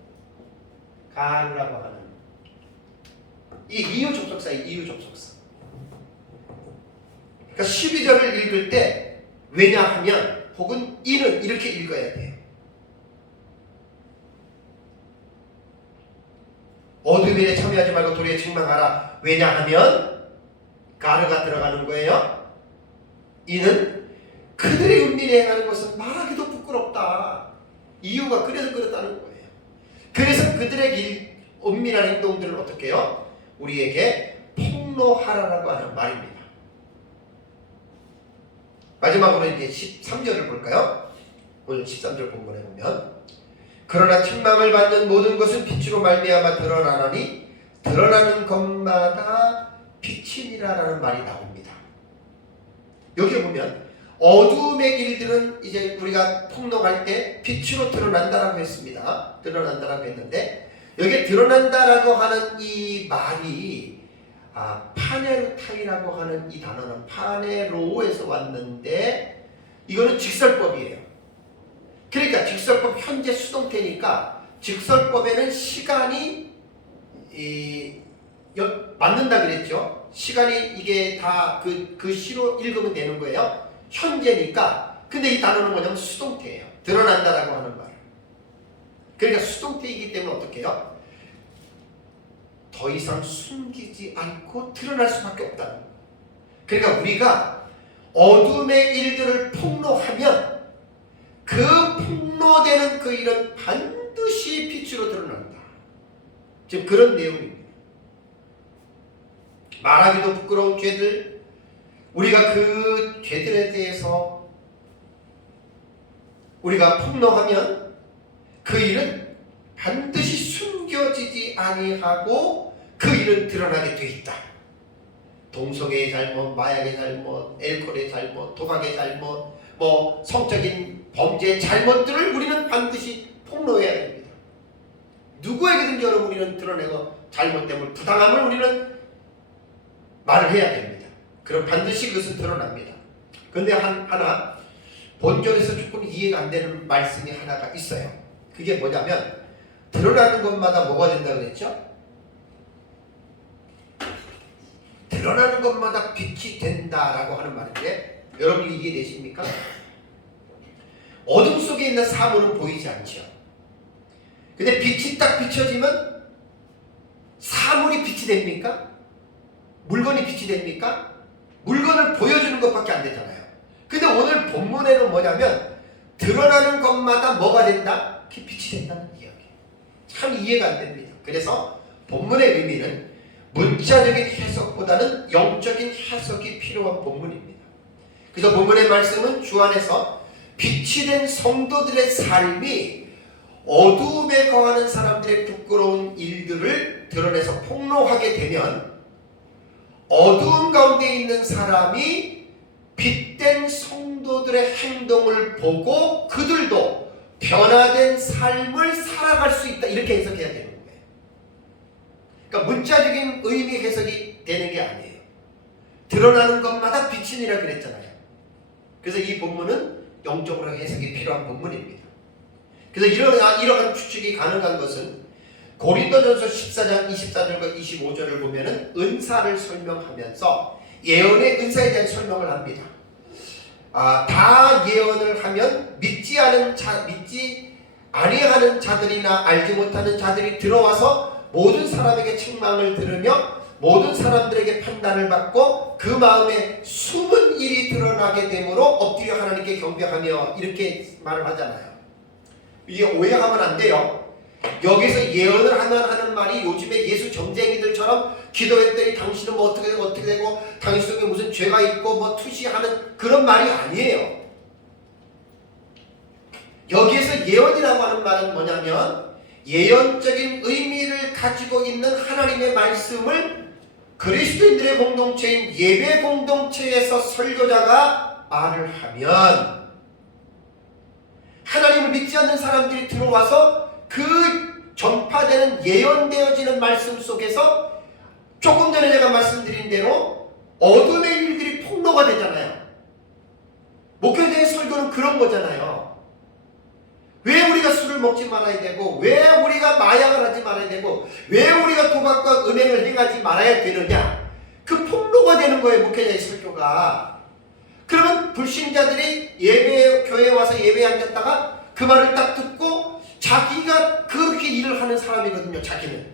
가르라고 하는 이 이유 접속사예요. 이유 접속사. 그러니까 12절을 읽을 때 왜냐하면 혹은 이는 이렇게 읽어야 돼요. 어둠의 일에 참여하지 말고 도리에 책망하라. 왜냐하면 가르가 들어가는 거예요. 이는 그들의 은밀히 행하는 것은 말하기도 부끄럽다. 이유가 그래서 그렇다는 거예요. 그래서 그들의 은밀한 행동들을 어떻게 해요? 우리에게 폭로하라라고 하는 말입니다. 마지막으로 이제 13절을 볼까요? 오늘 13절 본문에 보면 그러나 책망을 받는 모든 것은 빛으로 말미암아 드러나나니 드러나는 것마다 빛이니라라는 말이 나옵니다. 여기 보면 어두움의 일들은 이제 우리가 폭로할 때 빛으로 드러난다라고 했습니다. 드러난다라고 했는데 여기 드러난다라고 하는 이 말이 파네루타이라고 하는 이 단어는 파네로에서 왔는데 이거는 직설법이에요. 그러니까 직설법 현재 수동태니까 직설법에는 시간이 맞는다 그랬죠. 시간이 이게 다 그 시로 읽으면 되는 거예요. 현재니까. 근데 이 단어는 뭐냐면 수동태예요. 드러난다라고 하는 말. 그러니까 수동태이기 때문에 어떻게 해요? 더 이상 숨기지 않고 드러날 수밖에 없다는 거예요. 그러니까 우리가 어둠의 일들을 폭로하면 그 폭로되는 그 일은 반드시 빛으로 드러난다. 지금 그런 내용입니다. 말하기도 부끄러운 죄들, 우리가 그 죄들에 대해서 우리가 폭로하면 그 일은 반드시 숨겨지지 아니하고 그 일은 드러나게 돼 있다. 동성애의 잘못, 마약의 잘못, 알코올의 잘못, 도박의 잘못, 성적인 범죄의 잘못들을 우리는 반드시 폭로해야 됩니다. 누구에게든지 여러분 우리는 드러내고 잘못됨을, 부당함을 우리는 말을 해야 됩니다. 그럼 반드시 그것은 드러납니다. 그런데 하나 본절에서 조금 이해가 안 되는 말씀이 하나가 있어요. 그게 뭐냐면 드러나는 것마다 뭐가 된다고 그랬죠? 드러나는 것마다 빛이 된다라고 하는 말인데 여러분이 이해되십니까? 어둠 속에 있는 사물은 보이지 않죠. 근데 빛이 딱 비춰지면 사물이 빛이 됩니까? 물건이 빛이 됩니까? 물건을 보여주는 것밖에 안 되잖아요. 근데 오늘 본문에는 뭐냐면 드러나는 것마다 뭐가 된다? 빛이 된다는 이야기. 참 이해가 안 됩니다. 그래서 본문의 의미는 문자적인 해석보다는 영적인 해석이 필요한 본문입니다. 그래서 본문의 말씀은 주 안에서 빛이 된 성도들의 삶이 어두움에 거하는 사람들의 부끄러운 일들을 드러내서 폭로하게 되면 어두움 가운데 있는 사람이 빛된 성도들의 행동을 보고 그들도 변화된 삶을 살아갈 수 있다. 이렇게 해석해야 되는 거예요. 그러니까 문자적인 의미 해석이 되는 게 아니에요. 드러나는 것마다 빛이니라 그랬잖아요. 그래서 이 본문은 영적으로 해석이 필요한 본문입니다. 그래서 이러한 추측이 가능한 것은 고린도전서 14장 24절과 25절을 보면은 은사를 설명하면서 예언의 은사에 대한 설명을 합니다. 다 예언을 하면 믿지 아니하는 자들이나 알지 못하는 자들이 들어와서 모든 사람에게 책망을 들으며 모든 사람들에게 판단을 받고 그 마음에 숨은 일이 드러나게 되므로 엎드려 하나님께 경배하며 이렇게 말을 하잖아요. 이게 오해하면 안 돼요. 여기서 예언을 하면 하는 말이 요즘에 예수 점쟁이들처럼 기도했더니 당신은 뭐 어떻게 되고 당신 속에 무슨 죄가 있고 투시하는 그런 말이 아니에요. 여기에서 예언이라고 하는 말은 뭐냐면 예언적인 의미를 가지고 있는 하나님의 말씀을 그리스도인들의 공동체인 예배 공동체에서 설교자가 말을 하면 하나님을 믿지 않는 사람들이 들어와서 그 전파되는 예언되어지는 말씀 속에서 조금 전에 제가 말씀드린 대로 어둠의 일들이 폭로가 되잖아요. 목회에 대한 설교는 그런 거잖아요. 왜 우리가 술을 먹지 말아야 되고, 왜 우리가 마약을 하지 말아야 되고, 왜 우리가 도박과 은행을 행하지 말아야 되느냐, 그 폭로가 되는 거예요. 목회자의 설교가. 그러면 불신자들이 교회에 와서 예배에 앉았다가 그 말을 딱 듣고 자기가 그렇게 일을 하는 사람이거든요. 자기는.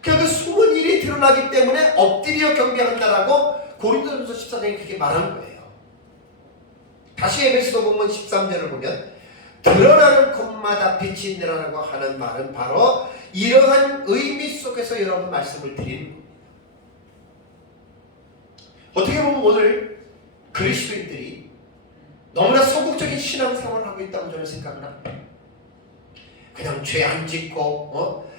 그러니까 그 숨은 일이 드러나기 때문에 엎드려 경배한다라고 고린도전서 14장에 그렇게 말하는 거예요. 다시 에베소서 보면 13절을 보면 드러나는 것마다 빛이 있느라고 하는 말은 바로 이러한 의미 속에서 여러분 말씀을 드리는 겁니다. 어떻게 보면 오늘 그리스도인들이 너무나 소극적인 신앙생활을 하고 있다고 저는 생각을 합니다. 그냥 죄 안 짓고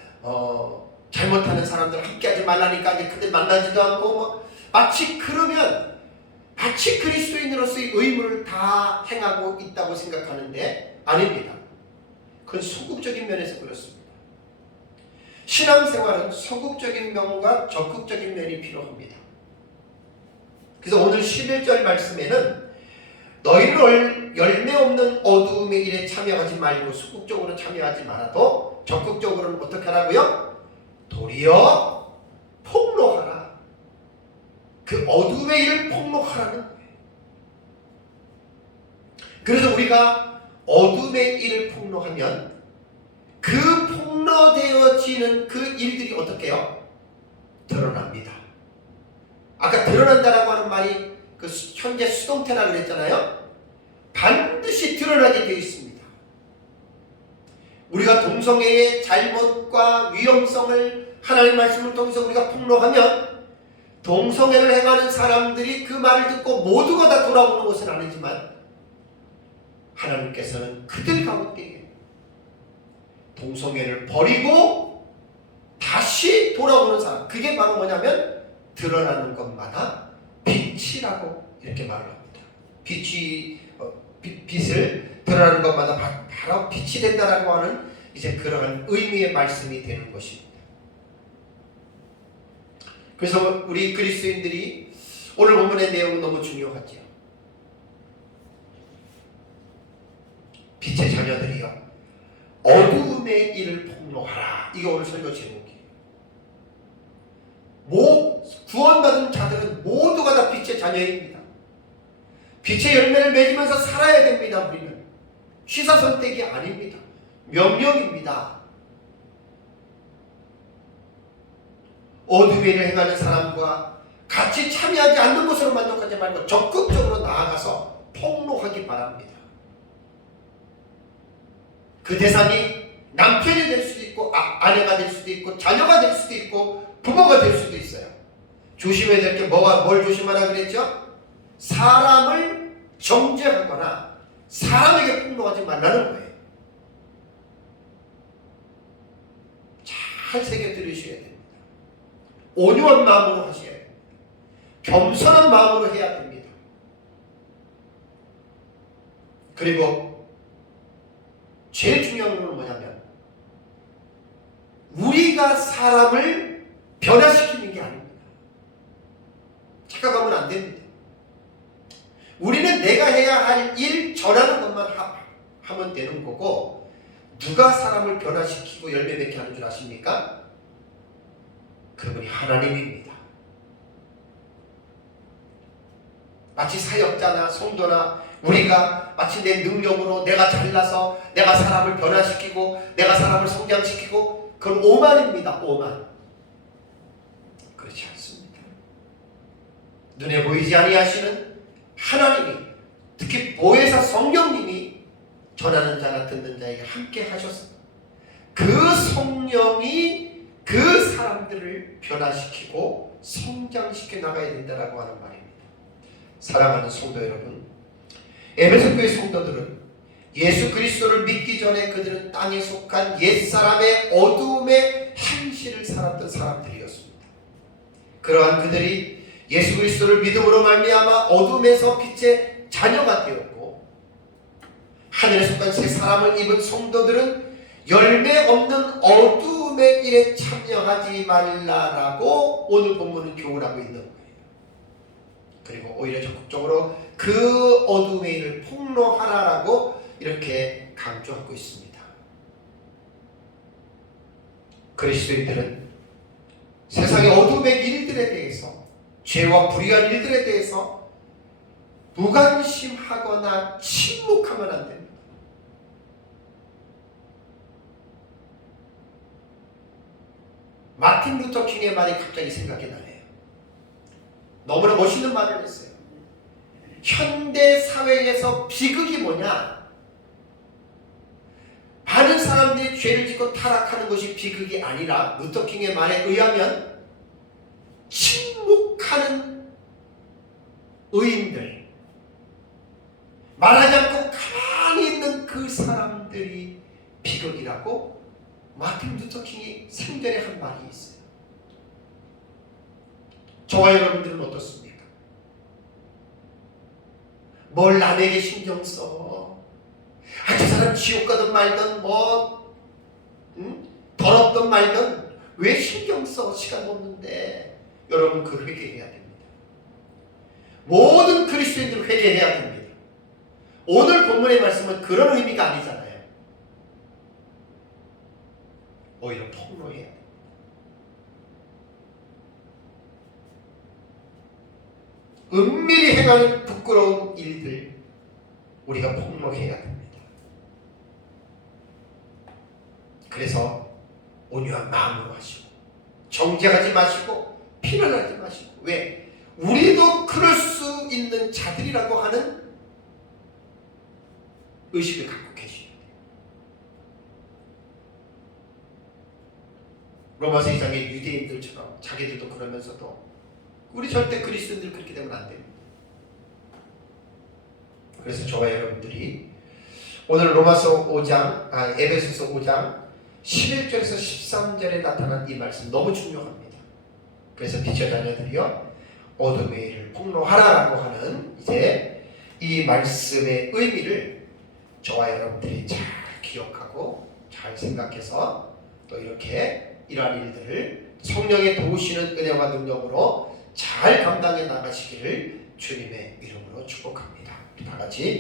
잘못하는 사람들 함께하지 말라니까 그들 만나지도 않고 마치 그러면 마치 그리스도인으로서의 의무를 다 행하고 있다고 생각하는데 아닙니다. 그건 소극적인 면에서 그렇습니다. 신앙생활은 소극적인 면과 적극적인 면이 필요합니다. 그래서 오늘 11절 말씀에는 너희는 열매 없는 어두움의 일에 참여하지 말고 소극적으로 참여하지 말아도 적극적으로는 어떻게 하라고요? 도리어 폭로하라. 그 어두움의 일을 폭로하라는 거예요. 그래서 우리가 어둠의 일을 폭로하면 그 폭로되어지는 그 일들이 어떻게 해요? 드러납니다. 아까 드러난다라고 하는 말이 그 현재 수동태라고 그랬잖아요. 반드시 드러나게 되어 있습니다. 우리가 동성애의 잘못과 위험성을 하나님의 말씀을 통해서 우리가 폭로하면 동성애를 행하는 사람들이 그 말을 듣고 모두가 다 돌아오는 것은 아니지만 하나님께서는 그들 가운데 동성애를 버리고 다시 돌아오는 사람, 그게 바로 뭐냐면 드러나는 것마다 빛이라고 이렇게 말을 합니다. 빛을 드러나는 것마다 바로 빛이 된다라고 하는 이제 그러한 의미의 말씀이 되는 것입니다. 그래서 우리 그리스도인들이 오늘 본문의 내용은 너무 중요하죠. 빛의 자녀들이여 어두움의 일을 폭로하라. 이게 오늘 설교 제목이에요. 구원받은 자들은 모두가 다 빛의 자녀입니다. 빛의 열매를 맺으면서 살아야 됩니다. 우리는 취사선택이 아닙니다. 명령입니다. 어둠의 일을 행하는 사람과 같이 참여하지 않는 것으로 만족하지 말고 적극적으로 나아가서 폭로하기 바랍니다. 그 대상이 남편이 될 수도 있고 아내가 될 수도 있고 자녀가 될 수도 있고 부모가 될 수도 있어요. 조심해야 될 게 뭘 조심하라 그랬죠? 사람을 정죄하거나 사람에게 폭로하지 말라는 거예요. 잘 새겨 들으셔야 됩니다. 온유한 마음으로 하셔야 됩니다. 겸손한 마음으로 해야 됩니다. 그리고 제일 중요한 건 뭐냐면 우리가 사람을 변화시키는 게 아닙니다. 착각하면 안 됩니다. 우리는 내가 해야 할 일 전하는 것만 하면 되는 거고 누가 사람을 변화시키고 열매 맺게 하는 줄 아십니까? 그분이 하나님입니다. 마치 사역자나 성도나 우리가 마치 내 능력으로 내가 잘나서 내가 사람을 변화시키고 내가 사람을 성장시키고 그건 오만입니다. 오만. 그렇지 않습니다. 눈에 보이지 아니하시는 하나님이 특히 보혜사 성령님이 전하는 자나 듣는 자에게 함께 하셨습니다. 그 성령이 그 사람들을 변화시키고 성장시켜 나가야 된다라고 하는 말입니다. 사랑하는 성도 여러분, 에베소 교회 성도들은 예수 그리스도를 믿기 전에 그들은 땅에 속한 옛사람의 어두움의 행실을 살았던 사람들이었습니다. 그러한 그들이 예수 그리스도를 믿음으로 말미암아 어둠에서 빛의 자녀가 되었고, 하늘에 속한 새 사람을 입은 성도들은 열매 없는 어두움의 일에 참여하지 말라라고 오늘 본문은 교훈하고 있는 거예요. 그리고 오히려 적극적으로 그 어둠의 일을 폭로하라라고 이렇게 강조하고 있습니다. 그리스도인들은 세상의 어둠의 일들에 대해서, 죄와 불의한 일들에 대해서 무관심하거나 침묵하면 안 됩니다. 마틴 루터 킹의 말이 갑자기 생각이 나네요. 너무나 멋있는 말을 했어요. 현대 사회에서 비극이 뭐냐? 많은 사람들이 죄를 짓고 타락하는 것이 비극이 아니라, 루터 킹의 말에 의하면 침묵하는 의인들, 말하지 않고 가만히 있는 그 사람들이 비극이라고 마틴 루터 킹이 생전에 한 말이 있어요. 저와 여러분들은 어떻습니까? 뭘 남에게 신경 써? 저 사람 지옥 가든 말든 더럽든 말든 왜 신경 써? 시간 없는데. 여러분, 그 회개해야 됩니다. 모든 그리스도인들 회개해야 됩니다. 오늘 본문의 말씀은 그런 의미가 아니잖아요. 오히려 폭로해야 됩니다. 은밀히 행하는 부끄러운 일들, 우리가 폭로해야 됩니다. 그래서 온유한 마음으로 하시고, 정죄하지 마시고, 피난하지 마시고. 왜? 우리도 그럴 수 있는 자들이라고 하는 의식을 갖고 계셔야 돼요. 로마서 2장의 유대인들처럼 자기들도 그러면서도 우리 절대 그리스도인들 그렇게 되면 안 됩니다. 그래서 저와 여러분들이 오늘 로마서 5장, 에베소서 5장 11절에서 13절에 나타난 이 말씀 너무 중요합니다. 그래서 빛의 자녀들이여 어둠의 일을 폭로하라라고 하는 이제 이 말씀의 의미를 저와 여러분들이 잘 기억하고 잘 생각해서 또 이렇게 이러한 일들을 성령의 도우시는 은혜와 능력으로 잘 감당해 나가시기를 주님의 이름으로 축복합니다. 다 같이